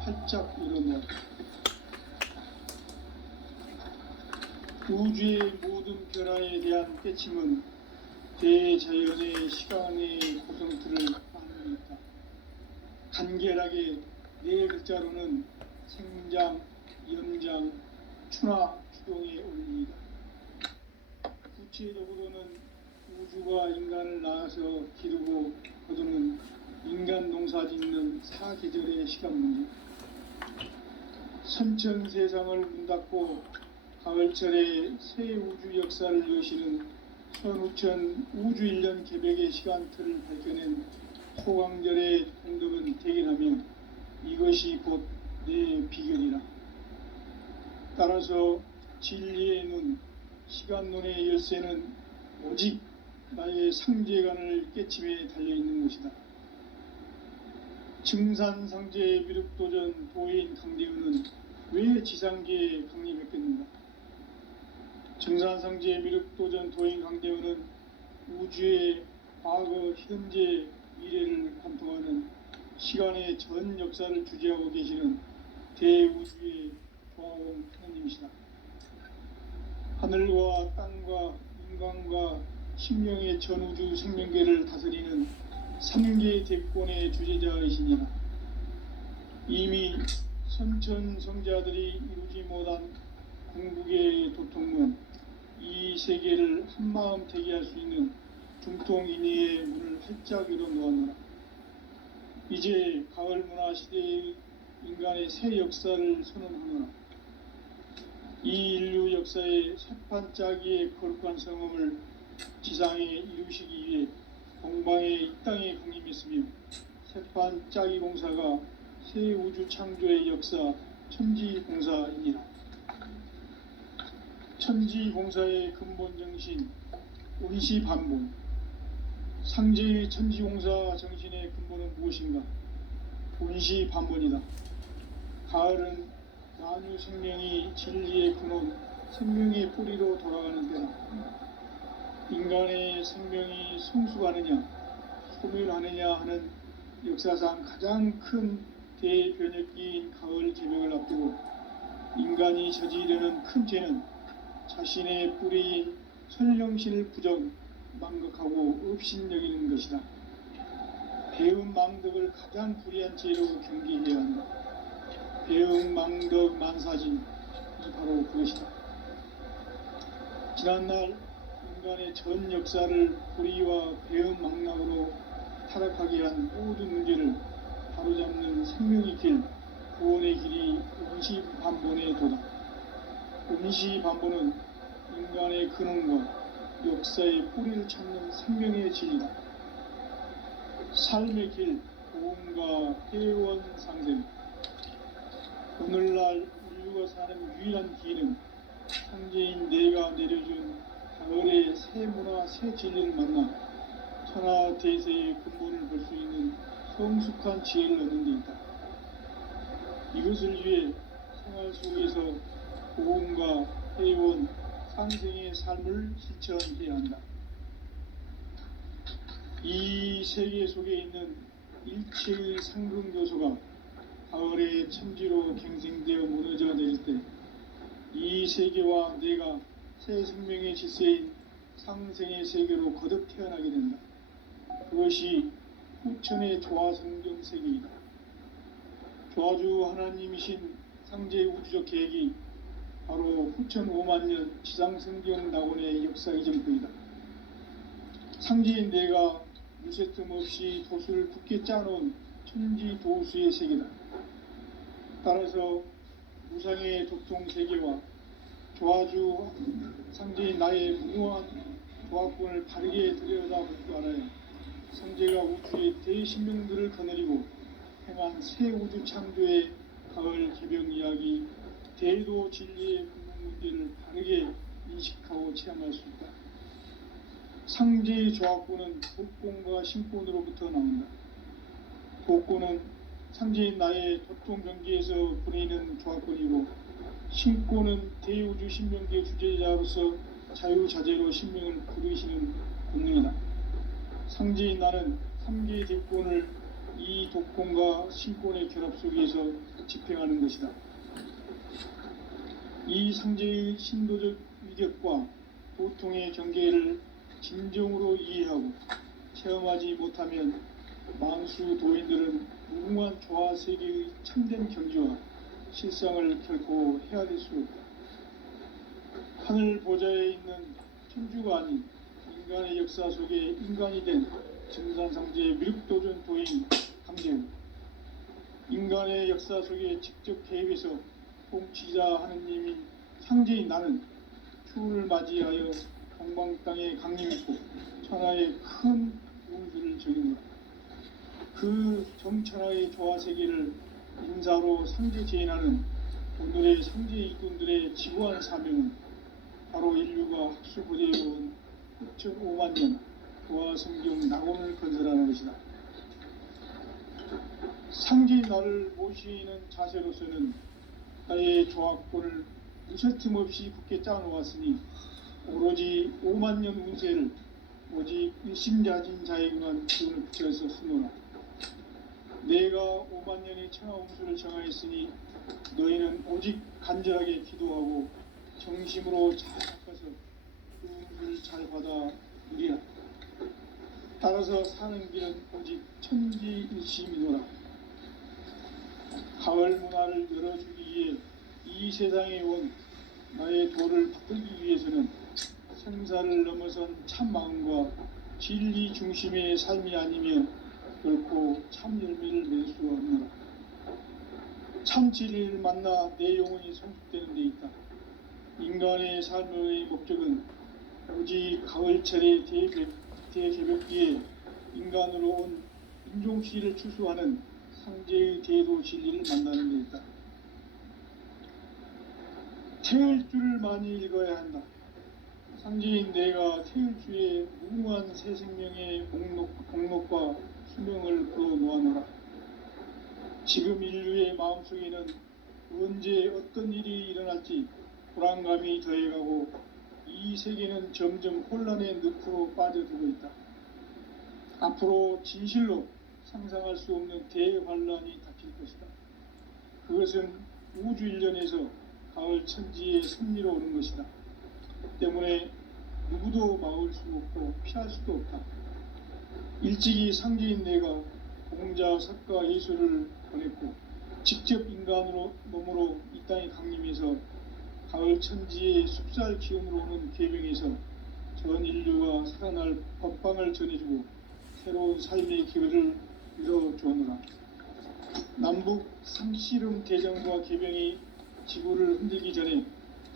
활짝 일어나 우주의 모든 변화에 대한 깨침은 대자연의 시간의 고성틀을 안고 있다. 간결하게 네 글자로는 생장, 연장, 추나 추동의 원리이다. 구체적으로는 우주가 인간을 낳아서 기르고 거두는 인간 농사 짓는 사계절의 시간 문제. 선천 세상을 문 닫고 가을철에 새 우주 역사를 여시는 선우천 우주 1년 개백의 시간틀을 밝혀낸 소강절의 공덕은 대견하며 이것이 곧 내 비결이라. 따라서 진리의 눈, 시간론의 열쇠는 오직 나의 상제관을 깨침에 달려있는 것이다. 증산상제 미륵도전 도인 강대우는 왜 지상계에 강림했겠는가? 증산상제 미륵도전 도인 강대우는 우주의 과거, 현재, 미래를 관통하는 시간의 전 역사를 주재하고 계시는 대우주의 조화원 하나님이시다. 하늘과 땅과 인간과 신명의 전우주 생명계를 다스리는 3개 대권의 주재자이시니라. 이미 선천성자들이 이루지 못한 궁극의 도통문, 이 세계를 한마음 대기할 수 있는 중통인의의 문을 활짝 열어놓았노라. 이제 가을 문화 시대의 인간의 새 역사를 선언하노라. 이 인류 역사의 새판짜기의 거룩한 성험을 지상에 이루시기 위해 동방의 이 땅에 강림했으며 새판짜기 공사가 새 우주 창조의 역사 천지공사이니라. 천지공사의 근본 정신 온시반본. 상제의 천지공사 정신의 근본은 무엇인가? 온시반본이다. 가을은 만유 생명이 진리의 근원, 생명의 뿌리로 돌아가는 때다. 인간의 생명이 성숙하느냐, 소멸하느냐 하는 역사상 가장 큰 대변혁기인 가을 개벽을 앞두고 인간이 저지르는 큰 죄는 자신의 뿌리인 선령신을 부정, 망각하고 업신여기는 것이다. 배은망덕을 가장 불의한 죄로 경계해야 한다. 배은망덕 만사진, 이 바로 그것이다. 지난날 인간의 전 역사를 불의와 배은망락으로 타락하게 한 모든 문제를 바로잡는 생명의 길, 구원의 길이 임시반본에 도다. 임시반본은 인간의 근원과 역사의 뿌리를 찾는 생명의 진리다. 삶의 길, 보험과 회원 상생. 오늘날 인류가 사는 유일한 길은 창조인 내가 내려준 가을의 새 문화, 새 진리를 만나 천하 대세의 근본을 볼 수 있는 성숙한 지혜를 얻는 데 있다. 이것을 위해 생활 속에서 보험과 회원, 상생의 삶을 실천해야 한다. 이 세계 속에 있는 일체의 상승 요소가 가을의 천지로 갱생되어 무너져 내릴 때 이 세계와 내가 새 생명의 질서인 상생의 세계로 거듭 태어나게 된다. 그것이 후천의 조화성경 세계이다. 조화주 하나님이신 상제의 우주적 계획이 바로 후천 5만년 지상성경 낙원의 역사 이전부이다. 상제인 내가 무쇠 틈 없이 도수를 굳게 짜놓은 천지 도수의 세계다. 따라서 무상의 도통 세계와 조화주 상제인 나의 무모한 조합권을 바르게 들여다볼 줄 알아야 상제가 우주의 대신명들을 거느리고 행한 새 우주 창조의 가을 개병 이야기, 대도 진리의 근본 문제를 바르게 인식하고 체험할 수 있다. 상제의 조합권은 복권과 신권으로부터 나온다. 복권은 상제인 나의 도통 경계에서 보내는 조합권이고, 신권은 대우주 신명계 주제자로서 자유자재로 신명을 부르시는 본능이다. 상제인 나는 3개의 대권을 이 독권과 신권의 결합 속에서 집행하는 것이다. 이 상제의 신도적 위격과 도통의 경계를 진정으로 이해하고 체험하지 못하면 만수 도인들은 무궁한 조화 세계의 참된 경지와 실상을 결코 헤아릴 수 없다. 하늘 보좌에 있는 천주가 아닌 인간의 역사 속에 인간이 된 증산상제의 미륵도전 도인 강제우, 인간의 역사 속에 직접 개입해서 통치자 하느님인 상제인 나는 추후를 맞이하여 동방 땅에 강림했고 천하의 큰 용수를 적인 것. 그 정천하의 조화 세계를 인사로 상제 제인하는 오늘의 상제 일꾼들의 지구한 사명은 바로 인류가 학수고대해온 9.5만 년 조화 성경 낙원을 건설하는 것이다. 상제인 나를 모시는 자세로서는 나의 조합권을 무쇠틈 없이 굳게 짜놓았으니 오로지 5만 년 운세를 오직 일심자진 자에게만 기운을 붙여서 쓰노라. 내가 5만 년의 천하 운수를 정하였으니 너희는 오직 간절하게 기도하고 정심으로 잘 닦아서 그 운수를 잘 받아 누리라. 따라서 사는 길은 오직 천지일심이노라. 가을 문화를 열어주기 위해 이 세상에 온 나의 도를 붙들기 위해서는 생사를 넘어선 참 마음과 진리 중심의 삶이 아니면 결코 참 열매를 맺을 수 없노라. 참 진리를 만나 내 영혼이 성숙되는 데 있다. 인간의 삶의 목적은 오직 가을철의 대개벽기에 인간으로 온 인종씨를 추수하는 상제의 대도 진리를 만나는 데 있다. 태을 줄을 많이 읽어야 한다. 상제인 내가 태을주의 무궁한 새 생명의 목록과 수명을 풀어놓아노라. 지금 인류의 마음속에는 언제 어떤 일이 일어날지 불안감이 더해가고 이 세계는 점점 혼란의 늪으로 빠져들고 있다. 앞으로 진실로 상상할 수 없는 대환란이 닥칠 것이다. 그것은 우주 일련에서 가을 천지의 섭리로 오는 것이다. 때문에 누구도 막을 수 없고 피할 수도 없다. 일찍이 상제인 내가 공자, 석가, 예수를 보냈고 직접 인간으로 몸으로 이 땅에 강림해서 가을 천지의 숲살 기운으로 오는 계병에서 전 인류가 살아날 법방을 전해주고 새로운 삶의 기회를 열어주오노라. 남북 상씨름 대전과 계병이 지구를 흔들기 전에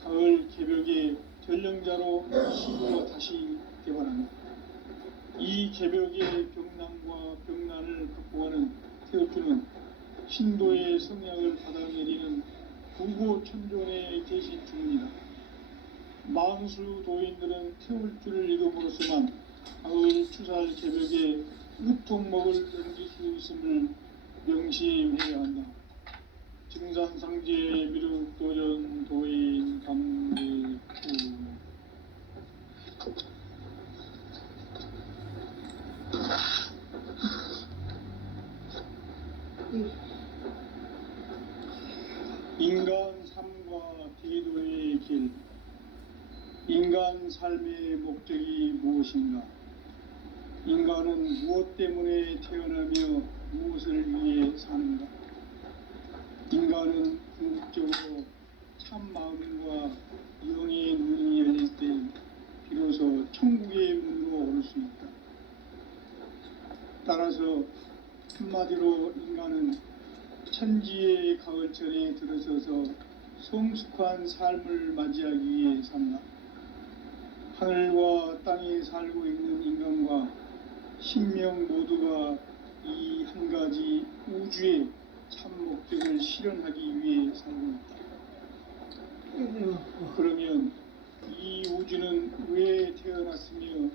가을 개벽의 전령자로 시구가 다시 개발한다. 이 개벽의 병난과 병난을 극복하는 태엽주는 신도의 성약을 받아내리는 구고천존의 계신 중입니다. 만수 도인들은 태울주를 읽음으로써만 가을 추살 개벽의 으통목을 넘길 수 있음을 명심해야 한다. 증산상제 미륵도전 도인 감리구 인간 삶과 대도의 길. 인간 삶의 목적이 무엇인가? 인간은 무엇 때문에 태어나며 무엇을 위해 사는가? 인간은 궁극적으로 참 마음과 영의 눈이 열릴 때 비로소 천국의 문으로 오를 수 있다. 따라서 한마디로 인간은 천지의 가을철에 들어서서 성숙한 삶을 맞이하기 위해 산다. 하늘과 땅에 살고 있는 인간과 신명 모두가 이 한 가지 우주의 참 목적을 실현하기 위해 살고 있다. 그러면 이 우주는 왜 태어났으며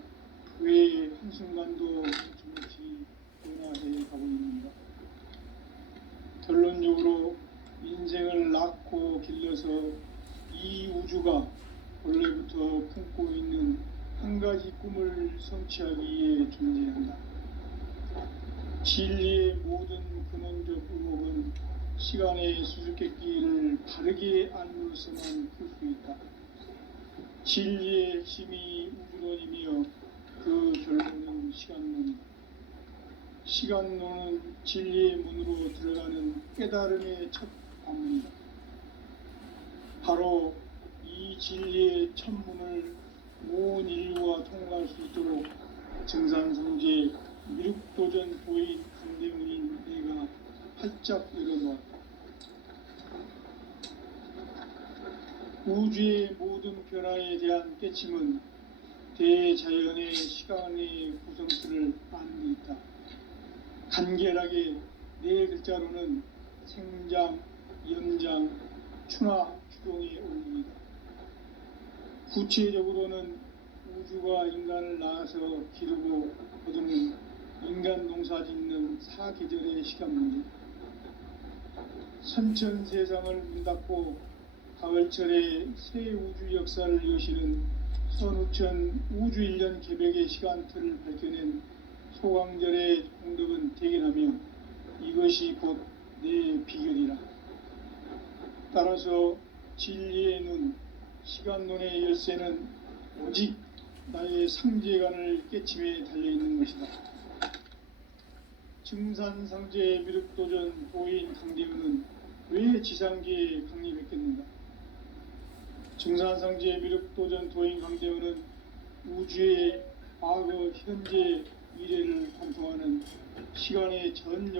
왜 한순간도 멈춤없이 변화해 가고 있는가? 결론적으로 인생을 낳고 길러서 이 우주가 원래부터 품고 있는 한 가지 꿈을 성취하기 위해 존재한다. 진리의 모든 근원적 의혹은 시간의 수수께끼를 바르게 알므로서만 풀 수 있다. 진리의 핵심이 우주론이며 그 결론은 시간론이다. 시간론은 진리의 문으로 들어가는 깨달음의 첫 관문이다. 바로 이 진리의 첫 문을 온 인류가 통과할 수 있도록 증산성제 미륵도전 도인 강대문인 내가 활짝 열어놓았다. 우주의 모든 변화에 대한 깨침은 대자연의 시간의 구성틀을 아는 데 있다. 간결하게 네 글자로는 생장, 연장, 추나 추동의 원리이다. 구체적으로는 우주가 인간을 낳아서 기르고 거두는 인간 농사 짓는 사계절의 시간 문제. 선천 세상을 문 닫고 가을철에 새 우주 역사를 여시는 선우천 우주 1년 개벽의 시간틀을 밝혀낸 소강절의 공덕은 대견하며 이것이 곧 내 비결이라. 따라서 진리의 눈, 시간론의 열쇠는 오직 나의 상제관을 깨침에 달려있는 것이다. 증산상제 미륵도전 도인 강대우는 왜 지상계에 강림했겠는가? 증산상제 미륵도전 도인 강대우는 우주의 과거, 현재, 미래를 관통하는 시간의 전